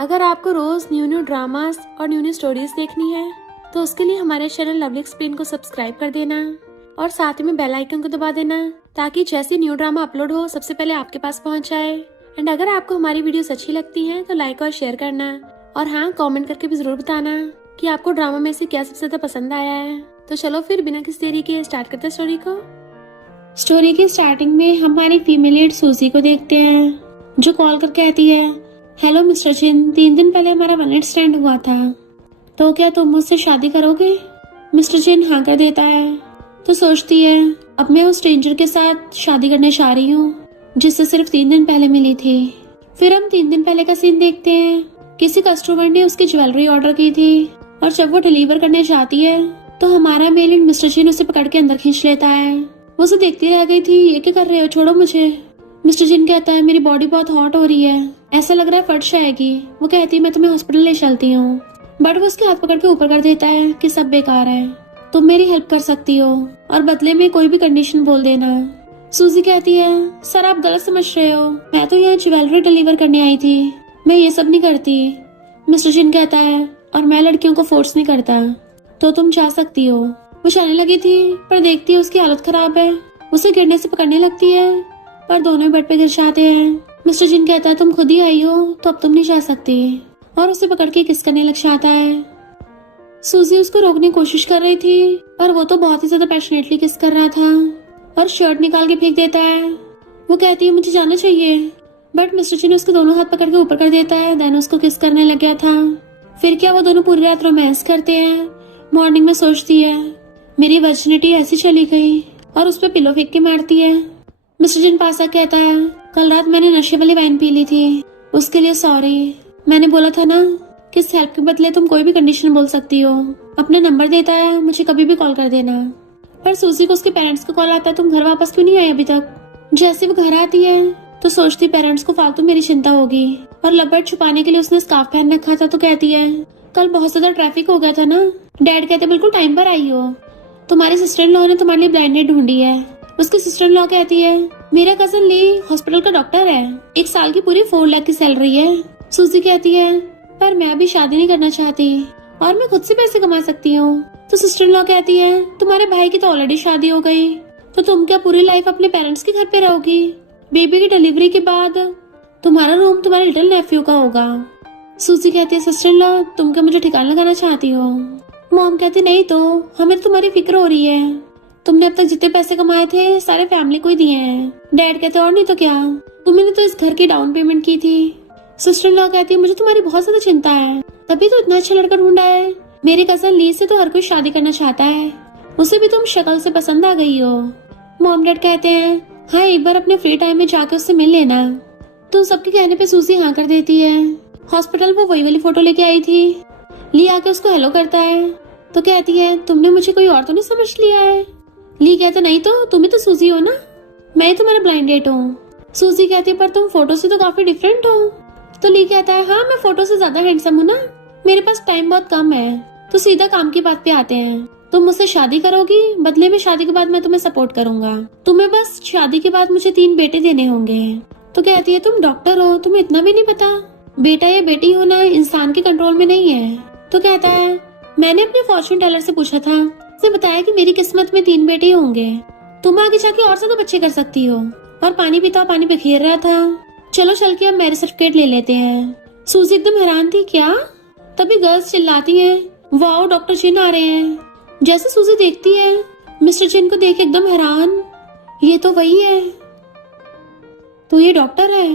अगर आपको रोज new new dramas और न्यू न्यू स्टोरीज देखनी है तो उसके लिए हमारे चैनल लवली एक्सप्लेन को सब्सक्राइब कर देना और साथ में बेल आइकन को दबा देना ताकि जैसे न्यू ड्रामा अपलोड हो सबसे पहले आपके पास पहुंच जाए। एंड अगर आपको हमारी वीडियोस अच्छी लगती हैं तो लाइक और शेयर करना और हाँ, कमेंट करके भी जरूर बताना कि आपको ड्रामा में से क्या सबसे ज्यादा पसंद आया है। तो चलो फिर बिना किसी देरी के स्टार्ट करते हैं स्टोरी को। स्टोरी की स्टार्टिंग में हमारी फीमेल लीड सूजी को देखते हैं जो कॉल कर कहती है, हेलो मिस्टर चिन, 3 दिन पहले हमारा वन नाइट स्टैंड हुआ था, तो क्या तुम मुझसे शादी करोगे? मिस्टर चिन हाँ कर देता है। तो सोचती है, अब मैं उस स्ट्रेंजर के साथ शादी करने जा रही हूँ जिससे सिर्फ 3 दिन पहले मिली थी। फिर हम 3 दिन पहले का सीन देखते हैं। किसी कस्टमर ने उसकी ज्वेलरी ऑर्डर की थी और जब वो डिलीवर करने जाती है तो हमारा मेल लीड मिस्टर चिन उसे पकड़ के अंदर खींच लेता है। वो उसे देखती रह गई थी, ये क्या कर रहे हो, छोड़ो मुझे। मिस्टर चिन कहता है, मेरी बॉडी बहुत हॉट हो रही है, ऐसा लग रहा है फट जाएगी। वो कहती है, मैं तुम्हें हॉस्पिटल ले चलती हूँ, बट वो उसके हाथ पकड़ के ऊपर कर देता है कि सब बेकार है, तुम मेरी हेल्प कर सकती हो और बदले में कोई भी कंडीशन बोल देना। सूजी कहती है, सर आप गलत समझ रहे हो, मैं तो यहाँ ज्वेलरी डिलीवर करने आई थी, मैं ये सब नहीं करती। मिस्टर चिन कहता है, और मैं लड़कियों को फोर्स नहीं करता, तो तुम जा सकती हो। वो जाने लगी थी पर देखती है उसकी हालत खराब है, उसे गिरने से पकड़ने लगती है पर दोनों बेड पे गिर जाते हैं। मिस्टर चिन कहता है, तुम खुद ही आई हो तो अब तुम नहीं जा सकती, और उसे पकड़ के किस करने लग जाता है। सूजी उसको रोकने की कोशिश कर रही थी पर वो तो बहुत ही ज्यादा पैशनेटली किस कर रहा था और शर्ट निकाल के फेंक देता है। वो कहती है, मुझे जाना चाहिए, बट मिस्टर चिन उसके दोनों हाथ पकड़ के ऊपर कर देता है, देन उसको किस करने लग गया था। फिर क्या वो दोनों पूरी रात रोमांस करते हैं। मॉर्निंग में सोचती है, मेरी वर्जिनिटी ऐसी चली गई, और उस पर पिलो फेंक के मारती है। मिस्टर चिन पासा कहता है, कल रात मैंने नशे वाली वाइन पी ली थी, उसके लिए सॉरी। मैंने बोला था ना कि इस हेल्प के बदले तुम कोई भी कंडीशन बोल सकती हो। अपना नंबर देता है, मुझे कभी भी कॉल कर देना। पर सूजी को उसके पेरेंट्स का कॉल आता है, तुम घर वापस क्यों नहीं आए अभी तक? जैसे वो घर आती है तो सोचती पेरेंट्स को फालतू मेरी चिंता होगी, और लपेट छुपाने के लिए उसने स्कार्फ पहन रखा था। तो कहती है, कल बहुत ज्यादा ट्रैफिक हो गया था ना। डैड कहते, बिल्कुल टाइम पर आई हो, तुम्हारी सिस्टर इन लॉ ने तुम्हारे लिए ब्लाइंड ढूंढी है। उसकी सिस्टर इन लॉ कहती है, मेरा कजन ली हॉस्पिटल का डॉक्टर है, 1 साल की पूरी 4 लाख की सैलरी है। सूजी कहती है, पर मैं अभी शादी नहीं करना चाहती और मैं खुद से पैसे कमा सकती हूँ। तो सिस्टर इन लॉ कहती है, तुम्हारे भाई की तो ऑलरेडी शादी हो गई, तो तुम क्या पूरी लाइफ अपने पेरेंट्स के घर पे रहोगी? बेबी की डिलीवरी के बाद तुम्हारा रूम तुम्हारे लिटिल नेफ्यू का होगा। सूजी कहती है, सिस्टर इन लॉ तुम क्या मुझे ठिकाना लगाना चाहती हो? मॉम कहती, नहीं तो हमें तो तुम्हारी फिक्र हो रही है, तुमने अब तक जितने पैसे कमाए थे सारे फैमिली को ही दिए हैं। डैड कहते, और नहीं तो क्या, तुमने तो इस घर की डाउन पेमेंट की थी। सिस्टर इन लॉ कहती है, मुझे तुम्हारी बहुत ज्यादा चिंता है, तभी तो इतना अच्छा लड़का ढूंढा है। मेरे कजन ली से तो हर कोई शादी करना चाहता है, उसे भी तुम शक्ल से पसंद आ गई हो। मॉम डैड कहते हैं, हाँ एक बार अपने फ्री टाइम में जाके उससे मिल लेना। तो सबके कहने पे सूजी हाँ कर देती है। हॉस्पिटल वो वही वाली फोटो लेके आई थी। ली आके उसको हेलो करता है तो कहती है, तुमने मुझे कोई और तो नहीं समझ लिया है? ली कहता, नहीं तो तुम ही तो सूजी हो ना, मैं ही तुम्हारा ब्लाइंड डेट हूँ। सूजी कहती है, पर तुम फोटो से तो काफी डिफरेंट हो। तो ली कहता है, हाँ मैं फोटो से ज्यादा हैंडसम हूँ ना, मेरे पास टाइम बहुत कम है। तो सीधा काम की बात पे आते हैं, तुम मुझसे शादी करोगी, बदले में शादी के बाद मैं तुम्हें सपोर्ट करूंगा, तुम्हें बस शादी के बाद मुझे 3 बेटे देने होंगे। तो कहती है, तुम डॉक्टर हो, तुम्हें इतना भी नहीं पता, बेटा या बेटी होना इंसान के कंट्रोल में नहीं है। तो कहता है, मैंने अपने फॉर्चून टेलर से पूछा था, उसने बताया कि मेरी किस्मत में 3 बेटे होंगे, तुम आगे जाके और ज्यादा बच्चे कर सकती हो। और पानी पीता पानी बिखेर रहा था। चलो चल के अब मैरिज सर्टिफिकेट ले लेते हैं। सूजी एकदम हैरान थी, क्या? तभी गर्ल्स चिल्लाती हैं, वाओ डॉक्टर चिन आ रहे हैं। जैसे सूजी देखती है मिस्टर चिन को देख एकदम हैरान, ये तो वही है, तो ये डॉक्टर है।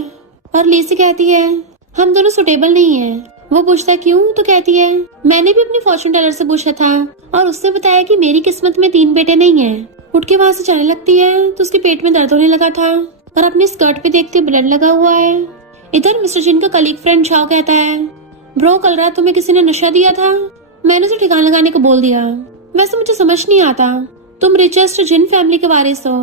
और ली से कहती है, हम दोनों सुटेबल नहीं है। वो पूछता क्यों? तो कहती है, मैंने भी अपनी फॉर्चून टेलर से पूछा था और उसने बताया कि मेरी किस्मत में 3 बेटे नहीं है। उठ के वहाँ से जाने लगती है तो उसके पेट में दर्द होने लगा था और अपने स्कर्ट पे देखते ब्लड लगा हुआ है। इधर मिस्टर चिन का कलीग फ्रेंड झाओ कहता है, ब्रो कल रात तुम्हें किसी ने नशा दिया था, मैंने उसे ठिकाना लगाने को बोल दिया। वैसे मुझे समझ नहीं आता, तुम रिचेस्ट जिन फैमिली के वारिस हो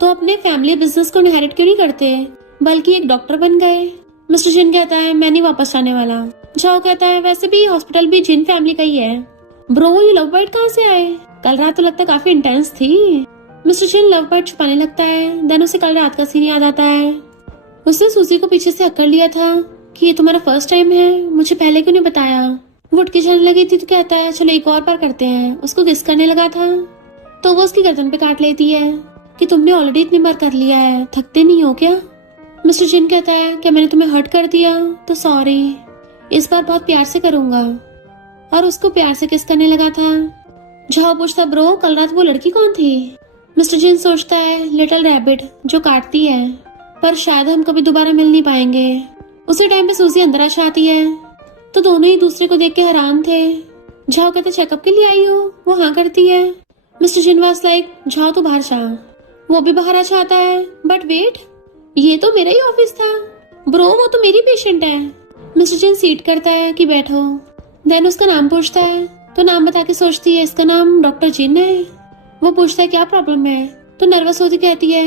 तो अपने फैमिली बिजनेस को इनहेरिट क्यों नहीं करते, बल्कि एक डॉक्टर बन गए। मिस्टर जिन कहता है, मैं नहीं वापस आने वाला। झाओ कहता है, वैसे भी हॉस्पिटल भी जिन फैमिली का ही है। ब्रो ये लव बर्ड कहाँ से आए? कल रात तो लगता काफी इंटेंस थी। मिस्टर जिन लव बर्ड छुपाने लगता है। देन उसे कल रात का सीन याद आता है। उसने सूजी को पीछे से अकड़ लिया था कि ये तुम्हारा फर्स्ट टाइम है, मुझे पहले क्यों नहीं बताया। वो उठ के चलने लगी थी तो कहता है चलो एक और बार करते हैं। उसको किस करने लगा था तो वो उसकी गर्दन पे काट लेती है कि तुमने ऑलरेडी इतनी बार कर लिया है, थकते नहीं हो क्या। मिस्टर जिन कहता है क्या मैंने तुम्हें हर्ट कर दिया तो सॉरी, इस बार बहुत प्यार से करूंगा। और उसको प्यार से किस करने लगा था। झाओ पूछता ब्रो कल रात वो लड़की कौन थी। मिस्टर जिन सोचता है लिटिल रैबिट जो काटती है, पर शायद हम कभी दोबारा मिल नहीं पाएंगे। उसी टाइम पे सूजी अंदर आ जाती है तो दोनों ही दूसरे को देख के हैरान थे। झाओ कहते चेकअप के लिए आई हो, वो हाँ करती है। Mister Jin was like Zhao तो बाहर जा। वो भी बाहर आ जाता है बट वेट, ये तो मेरा ही ऑफिस था ब्रो, वो तो मेरी पेशेंट है। मिस्टर जिन सीट करता है कि बैठो। देन उसका नाम पूछता है तो नाम बता के सोचती है इसका नाम डॉक्टर जिन है। वो पूछता है क्या प्रॉब्लम है तो नर्वस होती कहती है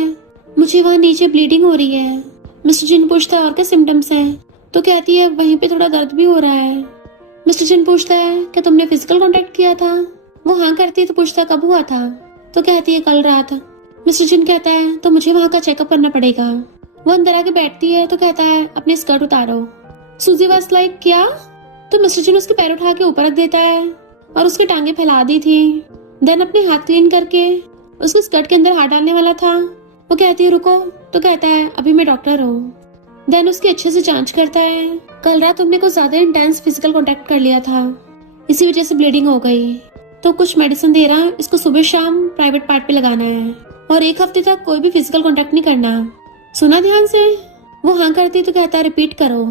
मुझे वहाँ नीचे ब्लीडिंग हो रही है। मिस्टर जिन पूछता है और क्या सिम्टम्स हैं तो कहती है वहीं पे थोड़ा दर्द भी हो रहा है। मिस्टर जिन पूछता है क्या तुमने फिजिकल कांटेक्ट किया था। वो हाँ करती है तो पूछता है कब हुआ था तो कहती है कल रात। मिस्टर जिन कहता है तो मुझे वहाँ का चेकअप करना पड़ेगा। वो अंदर आके बैठती है तो कहता है अपनी स्कर्ट उतारो। सूजी वाज लाइक क्या, तो मिस्टर जिन उसके पैर उठा के ऊपर रख देता है और उसकी टांगे फैला दी थी। देन अपने हाथ क्लीन करके उसके स्कर्ट के अंदर हाथ डालने वाला था। वो कहती है रुको तो कहता है अभी मैं डॉक्टर हूँ। देन उसकी अच्छे से जांच करता है कल रात तुमने कुछ ज्यादा इंटेंस फिजिकल कांटेक्ट कर लिया था, इसी वजह से ब्लीडिंग हो गई, तो कुछ मेडिसिन दे रहा है, इसको सुबह शाम प्राइवेट पार्ट पे लगाना है और 1 हफ्ते तक कोई भी फिजिकल कांटेक्ट नहीं करना। सुना ध्यान से। वो हाँ करती तो कहता है रिपीट करो।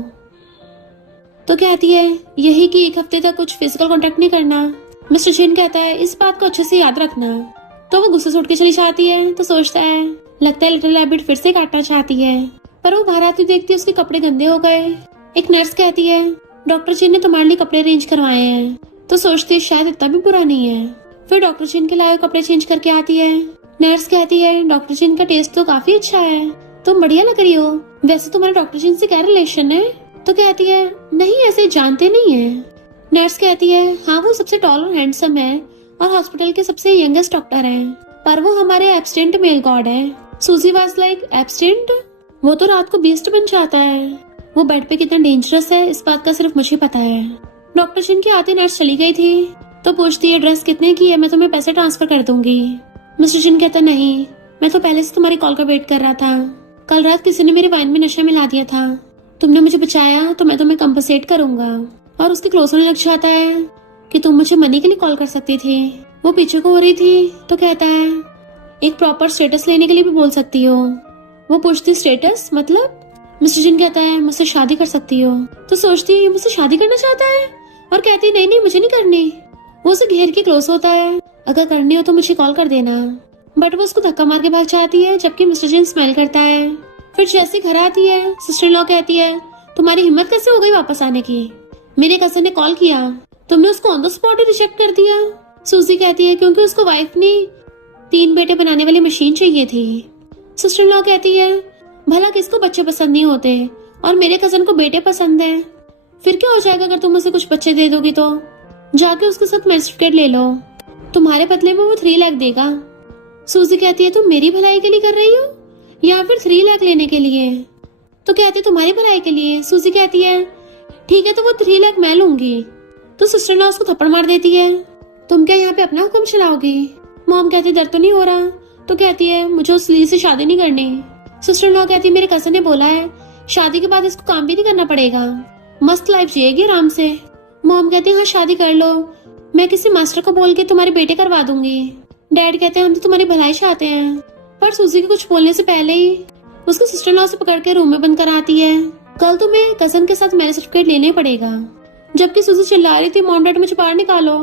तो कहती है यही कि 1 हफ्ते तक कुछ फिजिकल कांटेक्ट नहीं करना। मिस्टर जिन कहता है इस बात को अच्छे से याद रखना। तो वो गुस्से से उठ के चली जाती है तो सोचता है लगता है लिटिल रैबिट फिर से काटना चाहती है, पर वो बाहर आती देखती है उसके कपड़े गंदे हो गए। एक नर्स कहती है डॉक्टर जिन ने तुम्हारे लिए कपड़े अरेंज करवाए हैं, तो सोचती है शायद इतना भी बुरा नहीं है। फिर डॉक्टर जिन के लाए कपड़े चेंज करके आती है। नर्स कहती है डॉक्टर जिन का टेस्ट तो काफी अच्छा है, तुम बढ़िया लग रही हो, वैसे तुम्हारे डॉक्टर जिन से क्या रिलेशन है। तो कहती है नहीं ऐसे जानते नहीं है। नर्स कहती है हाँ वो सबसे टॉल और हैंडसम है और हॉस्पिटल के सबसे यंगेस्ट डॉक्टर हैं, पर वो हमारे एब्सेंट मेल गॉड है। सूजी वाज लाइक एब्सेंट, वो तो रात को बीस्ट बन जाता है, वो बेड पे कितना डेंजरस है इस बात का सिर्फ मुझे पता है। डॉक्टर जिन के आते नर्स चली गई थी तो पूछती है ड्रेस कितने की है, मैं तुम्हें पैसे ट्रांसफर कर दूंगी। मिस्टर जिन कहता नहीं मैं तो पहले से तुम्हारी कॉल का वेट कर रहा था, कल रात किसी ने मेरे वाइन में नशा मिला दिया था, तुमने मुझे बचाया तो मैं तुम्हें कंपनसेट करूंगा। और उसके क्लोज होने लग जाता है कि तुम मुझे मनी के लिए कॉल कर सकती थी। वो पीछे को हो रही थी तो कहता है एक प्रॉपर स्टेटस लेने के लिए भी बोल सकती हो। वो पूछती स्टेटस मतलब। मिस्टर जिन कहता है मुझसे शादी कर सकती हो। तो सोचती है ये मुझसे शादी करना चाहता है और कहती नहीं नहीं मुझे नहीं करनी। वो उसे घेर के क्लोज होता है अगर करनी हो तो मुझे कॉल कर देना, बट वो उसको धक्का मार के भाग जाती है जबकि मिस्टर जिन स्माइल करता है। फिर जैसे घर आती है सिस्टर इन लॉ कहती है तुम्हारी हिम्मत कैसे हो गई वापस आने की, मेरे कजन ने कॉल किया, तुमने उसको on the spot he reject कर दिया। सूजी कहती है क्योंकि उसको वाइफ ने 3 बेटे बनाने वाली मशीन चाहिए थी। सिस्टर इन लॉ कहती है भला किसको बच्चे पसंद नहीं होते और मेरे कजन को बेटे पसंद है, फिर क्या हो जाएगा अगर तुम उसे कुछ बच्चे दे दोगी, तो जाके उसके साथ मैरिज सर्टिफिकेट ले लो, तुम्हारे बदले में वो 3 लाख देगा। सूजी कहती है तुम मेरी भलाई के लिए कर रही हो या फिर 3 लाख लेने के लिए। तो कहती है तुम्हारी भलाई के लिए। सूजी कहती है ठीक है तो वो 3 लाख मैं लूंगी। तो सिस्टर इन लॉ उसको थप्पड़ मार देती है तुम क्या यहाँ पे अपना हुक्म चलाओगी। मॉम कहती दर्द तो नहीं हो रहा। तो कहती है मुझे उस ली से शादी नहीं करनी। सिस्टर इन लॉ कहती है मेरे कजन ने बोला है शादी के बाद इसको काम भी नहीं करना पड़ेगा, मस्त लाइफ जिएगी आराम से। मॉम कहती है हाँ शादी कर लो, मैं किसी मास्टर को बोल के तुम्हारे बेटे करवा दूंगी। डैड कहते हैं हम तो तुम्हारी भलाई चाहते हैं। पर सूजी के कुछ बोलने से पहले ही उसको सिस्टर इन लॉ से पकड़ के रूम में बंद कराती है। कल तुम्हें कजन के साथ मैरिज सर्टिफिकेट लेना ही पड़ेगा। जबकि सूजी चिल्ला रही थी मॉम डैड मुझे बाहर निकालो,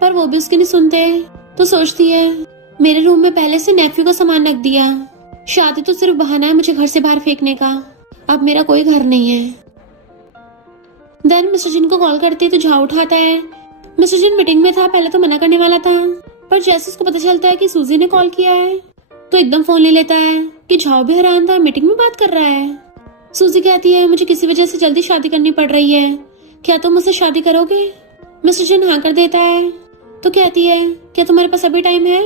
पर वो भी उसके नहीं सुनते। तो सोचती है मेरे रूम में पहले से नेफ्यू का सामान रख दिया, शादी तो सिर्फ बहाना है मुझे घर से बाहर फेंकने का, अब मेरा कोई घर नहीं है। देन मिस्टर जिन को कॉल करती तो झाव उठाता है। मिस्टर जिन मीटिंग में था, पहले तो मना करने वाला था, पर जैसे उसको पता चलता है कि सूजी ने कॉल किया है तो एकदम फोन ले लेता है कि झाव भी हैरान था मीटिंग में बात कर रहा है। सूजी कहती है मुझे किसी वजह से जल्दी शादी करनी पड़ रही है, क्या तुम मुझसे शादी करोगे। मिस्टर जिन हाँ कर देता है। तो कहती है क्या तुम्हारे पास अभी टाइम है,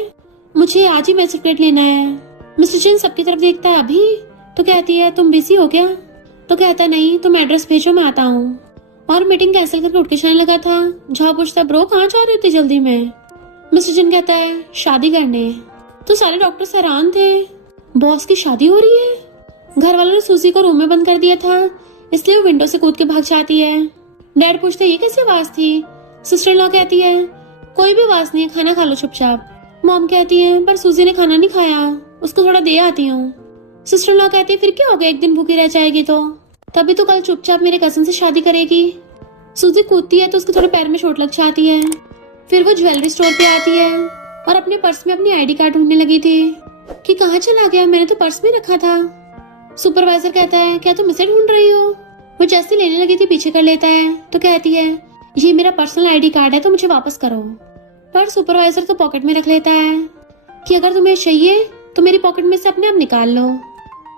मुझे आज ही मैरिज सर्टिफिकेट लेना है। मिस्टर जिन सबकी तरफ देखता है अभी। तो कहती है तुम बिजी हो क्या। तो कहता है नहीं तुम एड्रेस भेजो मैं आता हूँ। और मीटिंग कैंसिल करके उठ के जाने लगा था। झाओ पूछता है ब्रो कहाँ जा रहे हो इतनी जल्दी में? मिस्टर जिन कहता है शादी करने। तो सारे डॉक्टर्स हैरान थे, बॉस की शादी हो रही है। घर वालों ने सूजी को रूम में बंद कर दिया था, इसलिए वो विंडो से कूद के भाग जाती है। डैड पूछते ये कैसी आवाज थी? सिस्टर लॉ कहती है कोई भी आवाज नहीं है, खाना खा लो चुपचाप। मॉम कहती है पर सूजी ने खाना नहीं खाया, उसको थोड़ा दे आती हूँ। सिस्टर लॉ कहती है फिर क्या हो गया, एक दिन भूखी रह जाएगी तो तभी तो कल चुपचाप मेरे कजन से शादी करेगी। सूजी कूदती है तो उसके थोड़े पैर में चोट लग जाती है। फिर वो ज्वेलरी स्टोर पे आती है और अपने पर्स में अपनी आईडी कार्ड ढूंढने लगी थी कि कहाँ चला गया, मैंने तो पर्स में रखा था। सुपरवाइजर कहता है क्या तुम इसे ढूंढ रही हो? वो जैसे लेने लगी थी पीछे कर लेता है तो कहती है ये मेरा पर्सनल आईडी कार्ड है तो मुझे वापस करो। पर सुपरवाइजर तो पॉकेट में रख लेता है कि अगर तुम्हें चाहिए तो मेरी पॉकेट में से अपने आप निकाल लो।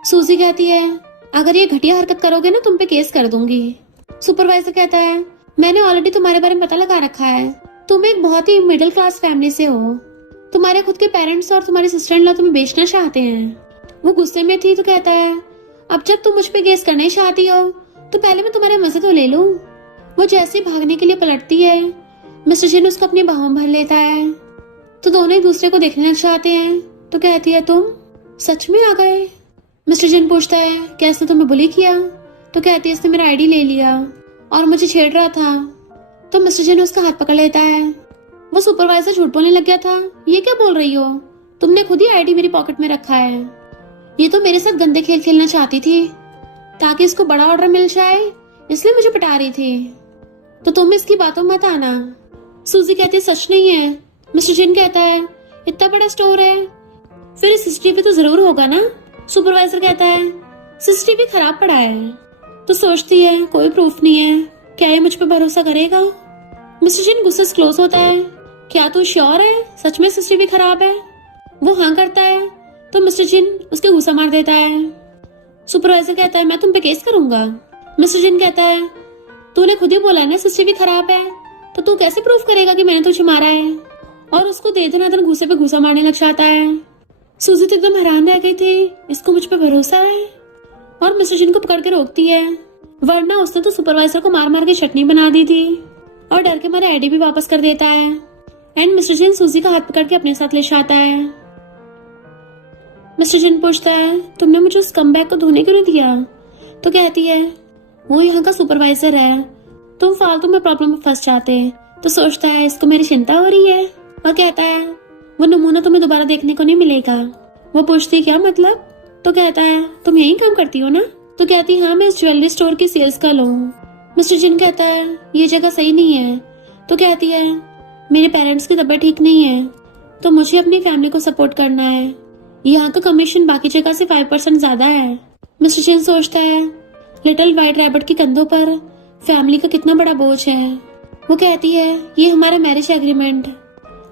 सूजी कहती है अगर ये घटिया हरकत करोगे ना तुम पे केस कर दूंगी। सुपरवाइजर कहता है मैंने ऑलरेडी तुम्हारे बारे में पता लगा रखा है, तुम एक बहुत ही मिडिल क्लास फैमिली से हो, तुम्हारे खुद के पेरेंट्स और तुम्हारे सिस्टर इन लॉ तुम्हें बेचना चाहते हैं। वो गुस्से में थी तो कहता है अब जब तुम मुझ पे केस करना ही चाहती हो तो पहले मैं तुम्हारे मजे तो ले लूं। वो जैसे ही भागने के लिए पलटती है मिस्टर जिन उसको अपनी बाहों में भर लेता है तो दोनों एक दूसरे को देखने लग जाते हैं। तो कहती है तुम सच में आ गए? मिस्टर जिन पूछता है क्या इसने तुम्हें बुली किया? तो कहती है इसने मेरा आईडी ले लिया और मुझे छेड़ रहा था। तो मिस्टर जिन उसका हाथ पकड़ लेता है। वो सुपरवाइजर झूठ बोलने लग गया था, ये क्या बोल रही हो, तुमने खुद ही आईडी मेरी पॉकेट में रखा है। ये तो मेरे साथ गंदे खेल खेलना चाहती थी ताकि इसको बड़ा ऑर्डर मिल जाए, इसलिए मुझे पटा रही थी, तो तुम इसकी बातों मत आना। सूजी कहती है सच नहीं है। मिस्टर जिन कहता है इतना बड़ा स्टोर है फिर सीसीटीवी तो जरूर होगा ना। सुपरवाइजर कहता है सीसीटीवी खराब पड़ा है। तो सोचती है कोई प्रूफ नहीं है, क्या ये मुझ पे भरोसा करेगा? मिस्टर जिन गुस्से से क्लोज होता है क्या तू श्योर है सच में सीसीटीवी खराब है? वो हाँ करता है तो मिस्टर जिन उसके गुस्सा मार देता है। सुपरवाइजर कहता है मैं तुम पे केस करूंगा। मिस्टर जिन कहता है तूने खुद ही बोला ना सीसीटीवी खराब है, तो तू कैसे प्रूफ करेगा कि मैंने तुझे मारा है? और उसको दे दनादन घुसे पे घुसा मारने लग जाता है। सूजी तो एकदम हैरान रह गई थी, इसको मुझ पे भरोसा है, और मिस्टर जिन को पकड़ के रोकती है, वरना उसने तो सुपरवाइजर को मार मार के चटनी बना दी थी। और डर के मारे आईडी भी वापस कर देता है। एंड मिस्टर जिन सूजी का हाथ पकड़ के अपने साथ ले जाता है। मिस्टर जिन पूछता है तुमने मुझे उस कमबैक को धोने क्यों नहीं दिया? तो कहती है वो यहाँ का सुपरवाइजर है, तुम फालतू में प्रॉब्लम में फंस जाते। तो सोचता है इसको मेरी चिंता हो रही है और कहता है वो नमूना तुम्हें दोबारा देखने को नहीं मिलेगा। वो पूछती क्या मतलब? तो कहता है तुम यही काम करती हो ना? तो कहती हाँ मैं इस ज्वेलरी स्टोर की सेल्स गर्ल हूँ। मिस्टर जिन कहता है ये जगह सही नहीं है। तो कहती है मेरे पेरेंट्स की तबीयत ठीक नहीं है तो मुझे अपनी फैमिली को सपोर्ट करना है, यहाँ का कमीशन बाकी जगह से 5% ज्यादा है। मिस्टर जिन सोचता है लिटिल व्हाइट रैबिट के कंधों पर फैमिली का कितना बड़ा बोझ है। वो कहती है ये हमारा मैरिज एग्रीमेंट,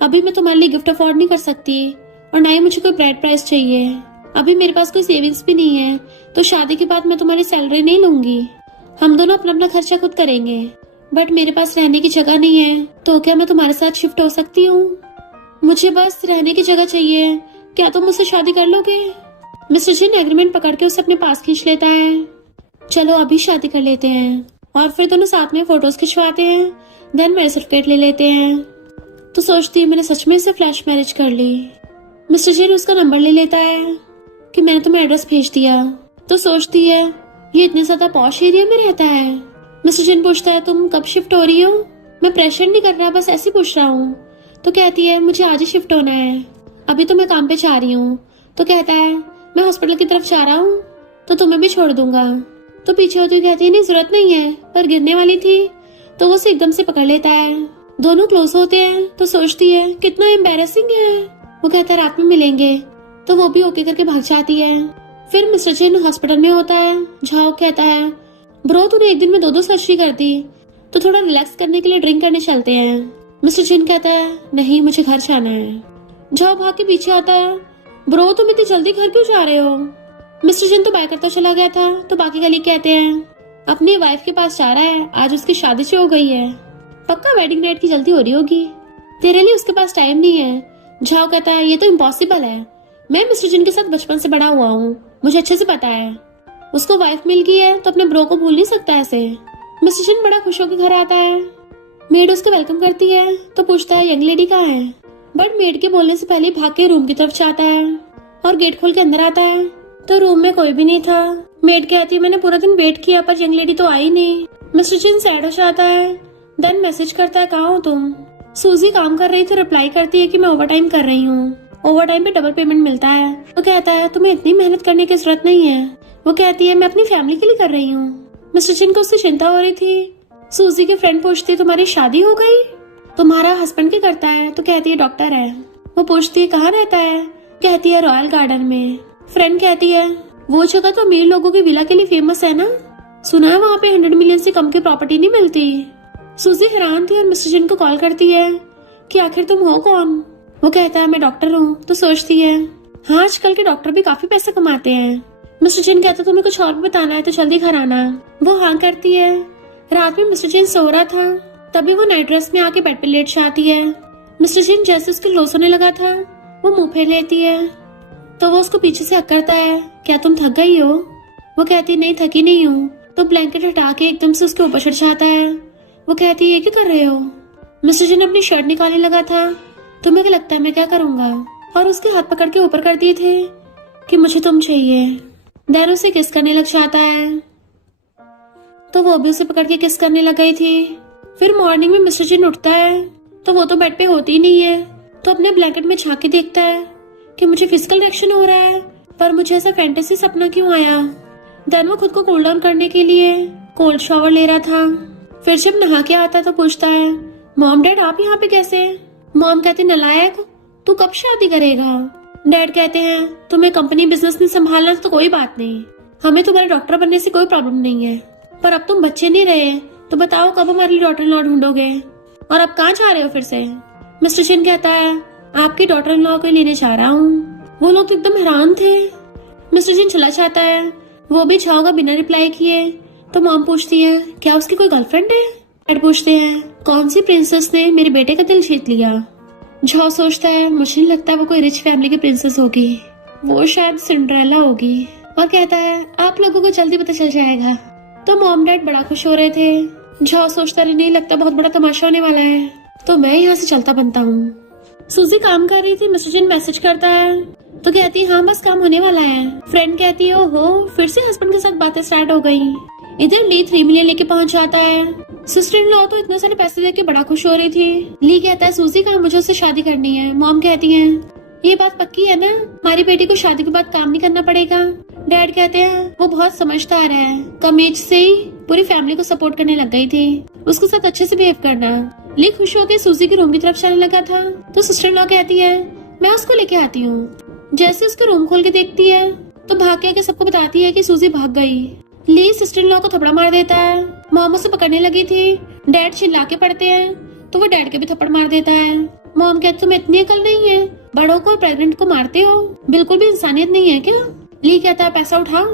अभी मैं तुम्हारे लिए गिफ्ट अफोर्ड नहीं कर सकती और ना ही मुझे कोई ब्राइड प्राइस चाहिए, अभी मेरे पास कोई सेविंग्स भी नहीं है, तो शादी के बाद मैं तुम्हारी सैलरी नहीं लूंगी, हम दोनों अपना अपना खर्चा खुद करेंगे, बट मेरे पास रहने की जगह नहीं है, तो क्या मैं तुम्हारे साथ शिफ्ट हो सकती हूँ? मुझे बस रहने की जगह चाहिए, क्या तुम मुझसे शादी कर लोगे? मिस्टर जिन एग्रीमेंट पकड़ के उसे अपने पास खींच लेता है। चलो अभी शादी कर लेते हैं। और फिर दोनों साथ में फोटोज खिंचवाते हैं, देन मैरिज सर्टिफिकेट ले लेते हैं। तो सोचती है मैंने सच में इसे फ्लैश मैरिज कर ली। मिस्टर जिन उसका नंबर ले लेता है कि मैंने तुम्हें एड्रेस भेज दिया। तो सोचती है ये इतने ज्यादा पॉश एरिया में रहता है। मिस्टर जिन पूछता है तुम कब शिफ्ट हो रही हो? मैं प्रेशर नहीं कर रहा, बस ऐसे पूछ रहा हूँ। तो कहती है मुझे आज ही शिफ्ट होना है, अभी तो मैं काम पे जा रही हूँ। तो कहता है मैं हॉस्पिटल की तरफ जा रहा हूँ तो तुम्हें भी छोड़ दूंगा। तो पीछे होती कहती है नहीं जरूरत नहीं है, पर गिरने वाली थी। तो वो उसे एकदम से पकड़ लेता है, दोनों क्लोज होते हैं। तो सोचती है कितना एम्बैरेसिंग है। वो कहता है रात में मिलेंगे, तो वो भी ओके करके भाग जाती है। फिर मिस्टर जिन हॉस्पिटल में होता है। झाओ कहता है ब्रो तूने एक दिन में 2 सर्जरी कर दी, तो थोड़ा रिलैक्स करने के लिए ड्रिंक करने चलते हैं। मिस्टर जिन कहता है नहीं मुझे घर जाना है। झाओ भाग के पीछे आता है, ब्रो तुम इतनी जल्दी घर क्यों जा रहे हो? मिस्टर जिन तो बाय करता चला गया था। तो बाकी कलीग कहते हैं अपनी वाइफ के पास जा रहा है, आज उसकी शादी से हो गई है, पक्का वेडिंग डेट की जल्दी हो रही होगी, तेरे लिए उसके पास टाइम नहीं है। झाओ कहता है ये तो इम्पॉसिबल है, मैं मिस्टर जिन के साथ बचपन से बड़ा हुआ हूँ, मुझे अच्छे से पता है। उसको वाइफ मिल गई है तो अपने ब्रो को भूल नहीं सकता ऐसे। मिस्टर चिन बड़ा खुश होकर घर आता है। मेड उसको वेलकम करती है तो पूछता है यंग लेडी कहाँ है, बट मेड के बोलने से पहले भाग के रूम की तरफ जाता है और गेट खोल के अंदर आता है तो रूम में कोई भी नहीं था। मेड कहती है मैंने पूरा दिन वेट किया पर यंग लेडी तो आई नहीं। मिस्टर चिन सैड हो जाता है। देन मैसेज करता है कहाँ हो तुम। सूजी काम कर रही थी, रिप्लाई करती है कि मैं ओवरटाइम कर रही हूँ, ओवरटाइम पे डबल पेमेंट मिलता है। वो कहता है तुम्हें इतनी मेहनत करने की जरूरत नहीं है। वो कहती है मैं अपनी फैमिली के लिए कर रही हूँ। मिस्टर चिन को उससे चिंता हो रही थी। सूजी की फ्रेंड पूछती है तुम्हारी शादी हो गई, तुम्हारा हस्बैंड क्या करता है, तो कहती है डॉक्टर है। वो पूछती है कहाँ रहता है, कहती है रॉयल गार्डन में। फ्रेंड कहती है वो जगह तो अमीर लोगों की विला के लिए फेमस है ना, सुना है वहाँ पे 100 मिलियन से कम की प्रॉपर्टी नहीं मिलती। सूजी हैरान थी और मिस्टर चिन को कॉल करती है कि आखिर तुम हो कौन। वो कहता है मैं डॉक्टर हूँ। तो सोचती है हाँ आजकल के डॉक्टर भी काफी पैसे कमाते हैं। मिस्टर चिन कहता है तुम्हें कुछ और भी बताना है तो जल्दी घर आना। वो हाँ करती है। रात में मिस्टर चिन सो रहा था, तभी वो नाइट ड्रेस में आके बेड पे लेट जाती है। मिस्टर चिन जैसे उसके क्लोज होने लगा था वो मुंह फेर लेती है तो वो उसको पीछे से हक करता है क्या तुम थक गई हो। वो कहती है नहीं थकी नहीं हूँ। तो ब्लैंकेट हटा के एकदम से उसके ऊपर चढ़ जाता है। वो कहती है ये क्या कर रहे हो। मिस्टर चिन अपनी शर्ट निकालने लगा था। तुम्हें क्या लगता है मैं क्या करूंगा, और उसके हाथ पकड़ के ऊपर कर दिए थे कि मुझे तुम चाहिए। देन उसे किस करने लग जाता है तो वो भी उसे पकड़ के किस करने लग गई थी। फिर मॉर्निंग में मिस्टर चिन उठता है तो वो तो बेड पे होती ही नहीं है, तो अपने ब्लैंकेट में झांक के देखता है कि मुझे फिजिकल रिएक्शन हो रहा है पर मुझे ऐसा फैंटेसी सपना क्यों आया। देन वो खुद को कूल डाउन करने के लिए कोल्ड शावर ले रहा था। फिर जब नहा के आता है तो पूछता है मॉम डैड आप यहाँ पे कैसे। मॉम कहते नलायक तू कब शादी करेगा। डैड कहते हैं तुम्हें कंपनी बिजनेस नहीं संभालना तो कोई बात नहीं, हमें तुम्हारे डॉक्टर बनने से कोई प्रॉब्लम नहीं है, पर अब तुम बच्चे नहीं रहे तो बताओ कब हमारे लिए डॉटर इन लॉ ढूंढोगे और अब कहाँ जा रहे हो फिर से। मिस्टर चिन कहता है आपकी डॉटर इन लॉ को लेने जा रहा हूँ। वो लोग तो एकदम हैरान थे। मिस्टर चिन चला जाता है। वो भी जाओगा बिना रिप्लाई किए। तो मॉम पूछती है क्या उसकी कोई गर्लफ्रेंड है। डैड पूछते हैं कौन सी प्रिंसेस ने मेरे बेटे का दिल जीत लिया। झॉ सोचता है मुझे नहीं लगता वो कोई रिच फैमिली की प्रिंसेस होगी, वो शायद सिंड्रेला होगी। और कहता है आप लोगों को जल्दी पता चल जाएगा। तो मॉम डैड बड़ा खुश हो रहे थे। झॉ सोचता नहीं लगता बहुत बड़ा तमाशा होने वाला है, तो मैं यहाँ से चलता बनता हूँ। सूजी काम कर रही थी। मिस्टर चिन मैसेज करता है तो कहती है हाँ बस काम होने वाला है। फ्रेंड कहती है ओहो फिर से हस्बैंड के साथ बातें स्टार्ट हो गई। इधर ली 3 मिलियन लेके पहुंच जाता है। सिस्टर इन लॉ तो इतने सारे पैसे देके बड़ा खुश हो रही थी। ली कहता है सूजी का मुझे उससे शादी करनी है। मॉम कहती है ये बात पक्की है ना, हमारी बेटी को शादी के बाद काम नहीं करना पड़ेगा। डैड कहते हैं वो बहुत समझदार है, कम एज से ही पूरी फैमिली को सपोर्ट करने लग गई थी, उसके साथ अच्छे से बिहेव करना। ली खुश होकर सूजी के रूम की तरफ चलने लगा था तो सिस्टर इन लॉ कहती है मैं उसको लेके आती हूँ। जैसे उसके रूम खोल के देखती है तो भाग के सबको बताती है कि सूजी भाग गई। ली सिस्टर इन लॉ को थप्पड़ मार देता है। मॉम उसे पकड़ने लगी थी। डैड चिल्ला के पड़ते हैं तो वो डैड के भी थप्पड़ मार देता है। मॉम कहती तुम्हें इतनी अकल नहीं है, बड़ों को और प्रेग्नेंट को मारते हो, बिल्कुल भी इंसानियत नहीं है क्या। ली कहता है पैसा उठाओ,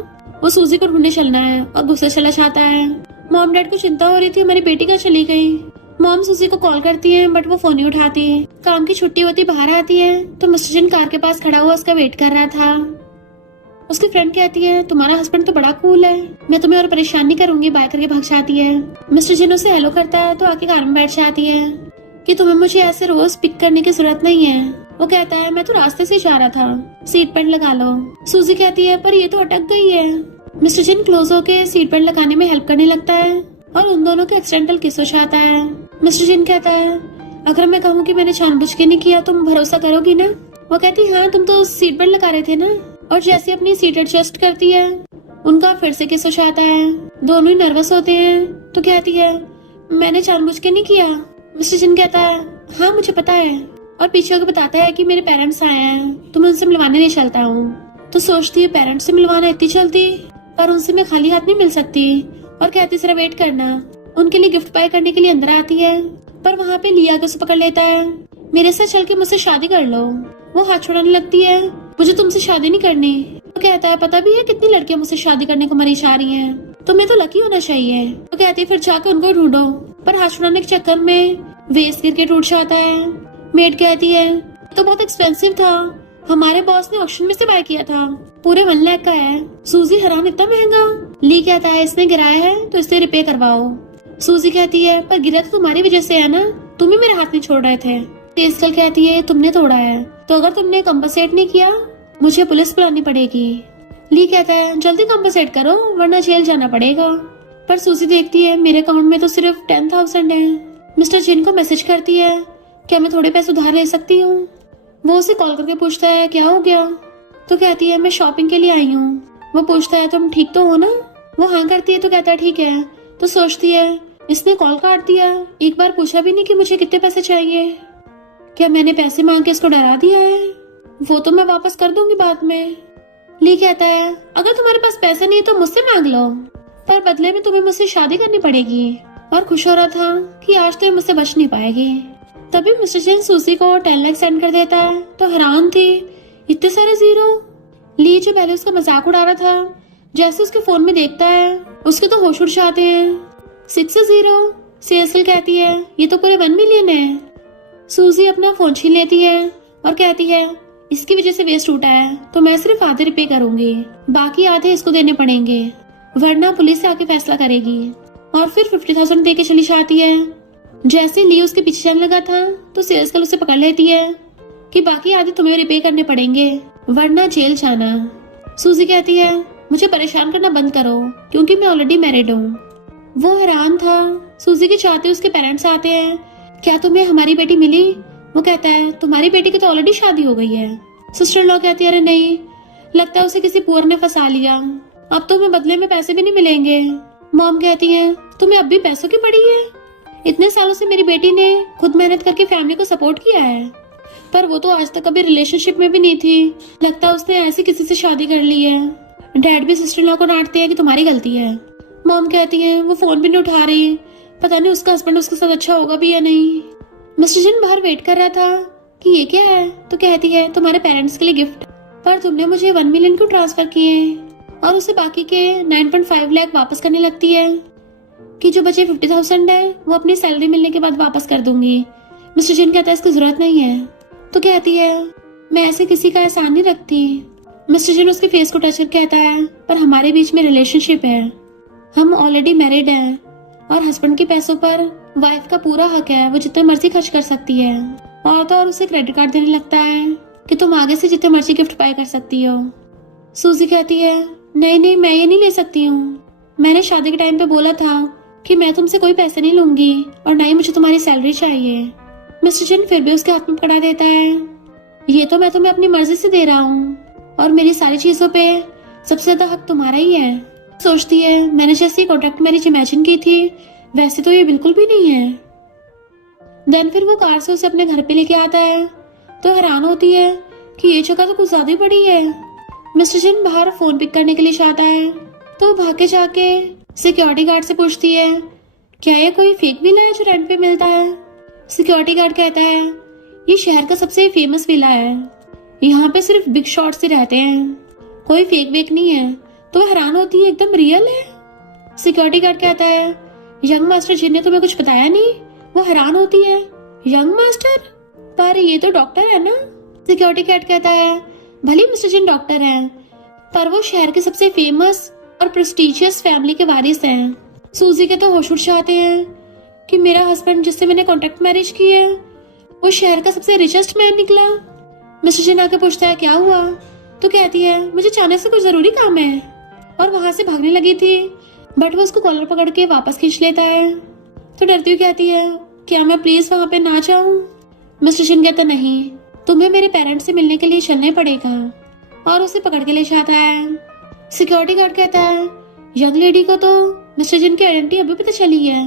वो सूजी को ढूंढने चलना है और गुस्से चला जाता है। मॉम डैड को चिंता हो रही थी हमारी बेटी कहाँ चली गई। मॉम सूजी को कॉल करती है बट वो फोन नहीं उठाती। काम की छुट्टी होती बाहर आती है तो मिस्टर चिन कार के पास खड़ा हुआ उसका वेट कर रहा था। उसकी फ्रेंड कहती है तुम्हारा हस्बैंड तो बड़ा कूल है, मैं तुम्हें और परेशान नहीं करूंगी, बाय करके भाग जाती है। मिस्टर चिन उसे हेलो करता है तो आके कार में बैठ जाती है कि तुम्हें मुझे ऐसे रोज पिक करने की जरूरत नहीं है। वो कहता है मैं तो रास्ते से जा रहा था, सीट बेल्ट लगा लो। सूजी कहती है पर ये तो अटक गई है। मिस्टर चिन क्लोज होके सीट बेल्ट लगाने में हेल्प करने लगता है और उन दोनों का एक्सीडेंटल किस हो जाता है। मिस्टर चिन कहता है अगर मैं कहूँ कि मैंने जानबूझ के नहीं किया तुम भरोसा करोगी ना। वो कहती हाँ तुम तो सीट बेल्ट लगा रहे थे ना। और जैसे अपनी सीट एडजस्ट करती है उनका फिर से किस हो जाता है। दोनों ही नर्वस होते हैं तो कहती है मैंने जानबूझ के नहीं किया। मिस्टर चिन कहता है हाँ मुझे पता है, और पीछे होकर बताता है कि मेरे पेरेंट्स आए हैं तो मैं उनसे मिलवाने नहीं चलता हूँ। तो सोचती है पेरेंट्स से मिलवाना इतनी चलती, पर उनसे मैं खाली हाथ नहीं मिल सकती। और कहती जरा वेट करना। उनके लिए गिफ्ट बाय करने के लिए अंदर आती है पर वहाँ पे लिया के उसे पकड़ लेता है। मेरे साथ चल के मुझसे शादी कर लो। वो हाथ छुड़ाने लगती है मुझे तुमसे शादी नहीं करनी। वो कहता है पता भी है कितनी लड़कियां मुझसे शादी करने को मरी जा रही हैं, तुम्हें तो लकी होना चाहिए। वो कहती है फिर जाकर उनको ढूंढो, पर हाथ छुड़ाने के चक्कर में वेस्ट गिर के टूट जाता है। मेड कहती है तो बहुत एक्सपेंसिव था, हमारे बॉस ने ऑक्शन में से बाय किया था, पूरे 1 लाख का है। सूजी हैरान, इतना महंगा? ली कहता है इसने गिराया है तो इससे रिपेयर करवाओ। सूजी कहती है पर गिरा तो तुम्हारी वजह से है ना, तुम ही मेरे हाथ नहीं छोड़ रहे थे। तेज कल कहती है तुमने तोड़ा है, तो अगर तुमने कंपनसेट नहीं किया मुझे पुलिस बुलानी पड़ेगी। ली कहता है जल्दी कंपनसेट करो वरना जेल जाना पड़ेगा। पर सूजी देखती है मेरे अकाउंट में तो सिर्फ 10,000 है। मिस्टर जिन को मैसेज करती है क्या मैं थोड़े पैसे उधार ले सकती हूँ। वो उसे कॉल करके पूछता है क्या हो गया, तो कहती है मैं शॉपिंग के लिए आई हूँ। वो पूछता है तुम ठीक तो हो ना। वो हाँ करती है तो कहता है ठीक है। तो सोचती है इसने कॉल काट दिया, एक बार पूछा भी नहीं कि मुझे कितने पैसे चाहिए। क्या मैंने पैसे मांग के इसको डरा दिया है? वो तो मैं वापस कर दूंगी बाद में। ली कहता है अगर तुम्हारे पास पैसे नहीं तो मुझसे मांग लो, पर बदले में तुम्हें मुझसे शादी करनी पड़ेगी। और खुश हो रहा था कि आज तो ये मुझसे बच नहीं पाएगी। तभी मिस्टर जैन सूजी को 10 लाख सेंड कर देता है, तो हैरान थी इतने सारे जीरो। ली जो पहले उसका मजाक उड़ा रहा था, जैसे उसके फोन में देखता है उसके तो होश उड़ जाते हैं। 6 0। सेल्सल कहती है ये तो पूरे 1 मिलियन है। सूजी अपना फोन छीन लेती है और कहती है इसकी वजह से वेस्ट टूटा है तो मैं सिर्फ आधे रिपे करूंगी, बाकी आधे इसको देने पड़ेंगे वरना पुलिस से आके फैसला करेगी। और फिर 50,000 दे के चली जाती है। जैसे ली उसके पीछे चलने लगा था तो सेल्स गर्ल उसे पकड़ लेती है कि बाकी आधे तुम्हें रिपे करने पड़ेंगे वरना जेल जाना। सूजी कहती है मुझे परेशान करना बंद करो क्योंकि मैं ऑलरेडी मैरिड हूँ। वो हैरान था। सूजी के चाहते उसके पेरेंट्स आते हैं, क्या तुम्हें हमारी बेटी मिली? वो कहता है तुम्हारी बेटी की तो ऑलरेडी शादी हो गई है। सिस्टर लॉ कहती है अरे नहीं, लगता है उसे किसी पुअर ने फंसा लिया, अब तो हमें बदले में पैसे भी नहीं मिलेंगे। मॉम कहती है तुम्हें अब भी पैसों की पड़ी है? इतने सालों से मेरी बेटी ने खुद मेहनत करके फैमिली को सपोर्ट किया है, पर वो तो आज तक कभी रिलेशनशिप में भी नहीं थी, लगता है उसने ऐसी किसी से शादी कर ली है। डैड भी सिस्टर लॉ को डांटते हैं कि तुम्हारी गलती है। मॉम कहती है वो फोन भी नहीं उठा रही, पता नहीं उसका हस्बैंड उसके साथ अच्छा होगा भी या नहीं। मिस्टर जिन बाहर वेट कर रहा था कि ये क्या है, तो कहती है तुम्हारे पेरेंट्स के लिए गिफ्ट, पर तुमने मुझे 1 मिलियन क्यों ट्रांसफर किए? और उसे बाकी के 9.5 लाख वापस करने लगती है कि जो बचे 50,000 है वो अपनी सैलरी मिलने के बाद वापस कर दूंगी। मिस्टर जिन कहता है इसकी जरूरत नहीं है, तो कहती है मैं ऐसे किसी का एहसान नहीं रखती। मिस्टर जिन उसके फेस को टच करके कहता है पर हमारे बीच में रिलेशनशिप है, हम ऑलरेडी मैरिड हैं और हस्बैंड के पैसों पर वाइफ का पूरा हक है, वो जितना मर्जी खर्च कर सकती है। और तो और उसे क्रेडिट कार्ड देने लगता है कि तुम आगे से जितने मर्जी गिफ्ट बाय कर सकती हो। सूजी कहती है नहीं नहीं मैं ये नहीं ले सकती हूँ, मैंने शादी के टाइम पे बोला था कि मैं तुमसे कोई पैसे नहीं लूंगी और ना ही मुझे तुम्हारी सैलरी चाहिए। मिस्टर जिन फिर भी उसके हाथ में पकड़ा देता है, ये तो मैं तुम्हें अपनी मर्जी से दे रहा हूँ और मेरी सारी चीजों पे सबसे ज्यादा हक तुम्हारा ही है। सोचती है मैंने जैसी कॉन्ट्रैक्ट मैरिज इमेजिन की थी वैसे तो ये बिल्कुल भी नहीं है। देन फिर वो कार से उसे अपने घर पे लेके आता है, तो हैरान होती है कि ये जगह तो कुछ ज्यादा ही बड़ी है। मिस्टर जिन बाहर फोन पिक करने के लिए चाहता है, तो भाग के जाके सिक्योरिटी गार्ड से पूछती है क्या ये कोई फेक विला है जो रेंट पे मिलता है। सिक्योरिटी गार्ड कहता है ये शहर का सबसे फेमस विला है, यहाँ पे सिर्फ बिग शॉट्स ही रहते हैं, कोई फेक वेक नहीं है। तो हैरान होती है एकदम रियल है। सिक्योरिटी गार्ड कहता है यंग मास्टर जिन ने तुम्हें कुछ बताया नहीं? वो हैरान होती है यंग मास्टर, पर ये तो डॉक्टर है ना। सिक्योरिटी गार्ड कहता है भले मिस्टर जिन डॉक्टर हैं, पर वो शहर के सबसे फेमस और प्रेस्टिजियस फैमिली के वारिस हैं। सूजी के तो होश उड़ जाते हैं कि मेरा हस्बैंड जिससे मैंने कॉन्ट्रैक्ट मैरिज की है वो शहर का सबसे रिचेस्ट मैन निकला। मिस्टर जिन आके पूछता है क्या हुआ, तो कहती है मुझे अचानक से कुछ जरूरी काम है, और वहां से भागने लगी थी बट वो उसको कॉलर पकड़ के वापस खींच लेता है। तो डरती हुई कहती है क्या मैं प्लीज वहां पे ना जाऊं? मिस्टर जिन कहता नहीं, तुम्हें मेरे पेरेंट्स से मिलने के लिए चलना पड़ेगा, और उसे पकड़ के ले जाता है। सिक्योरिटी गार्ड कहता है यंग लेडी को तो मिस्टर जिन की आइडेंटिटी अभी पता चली है,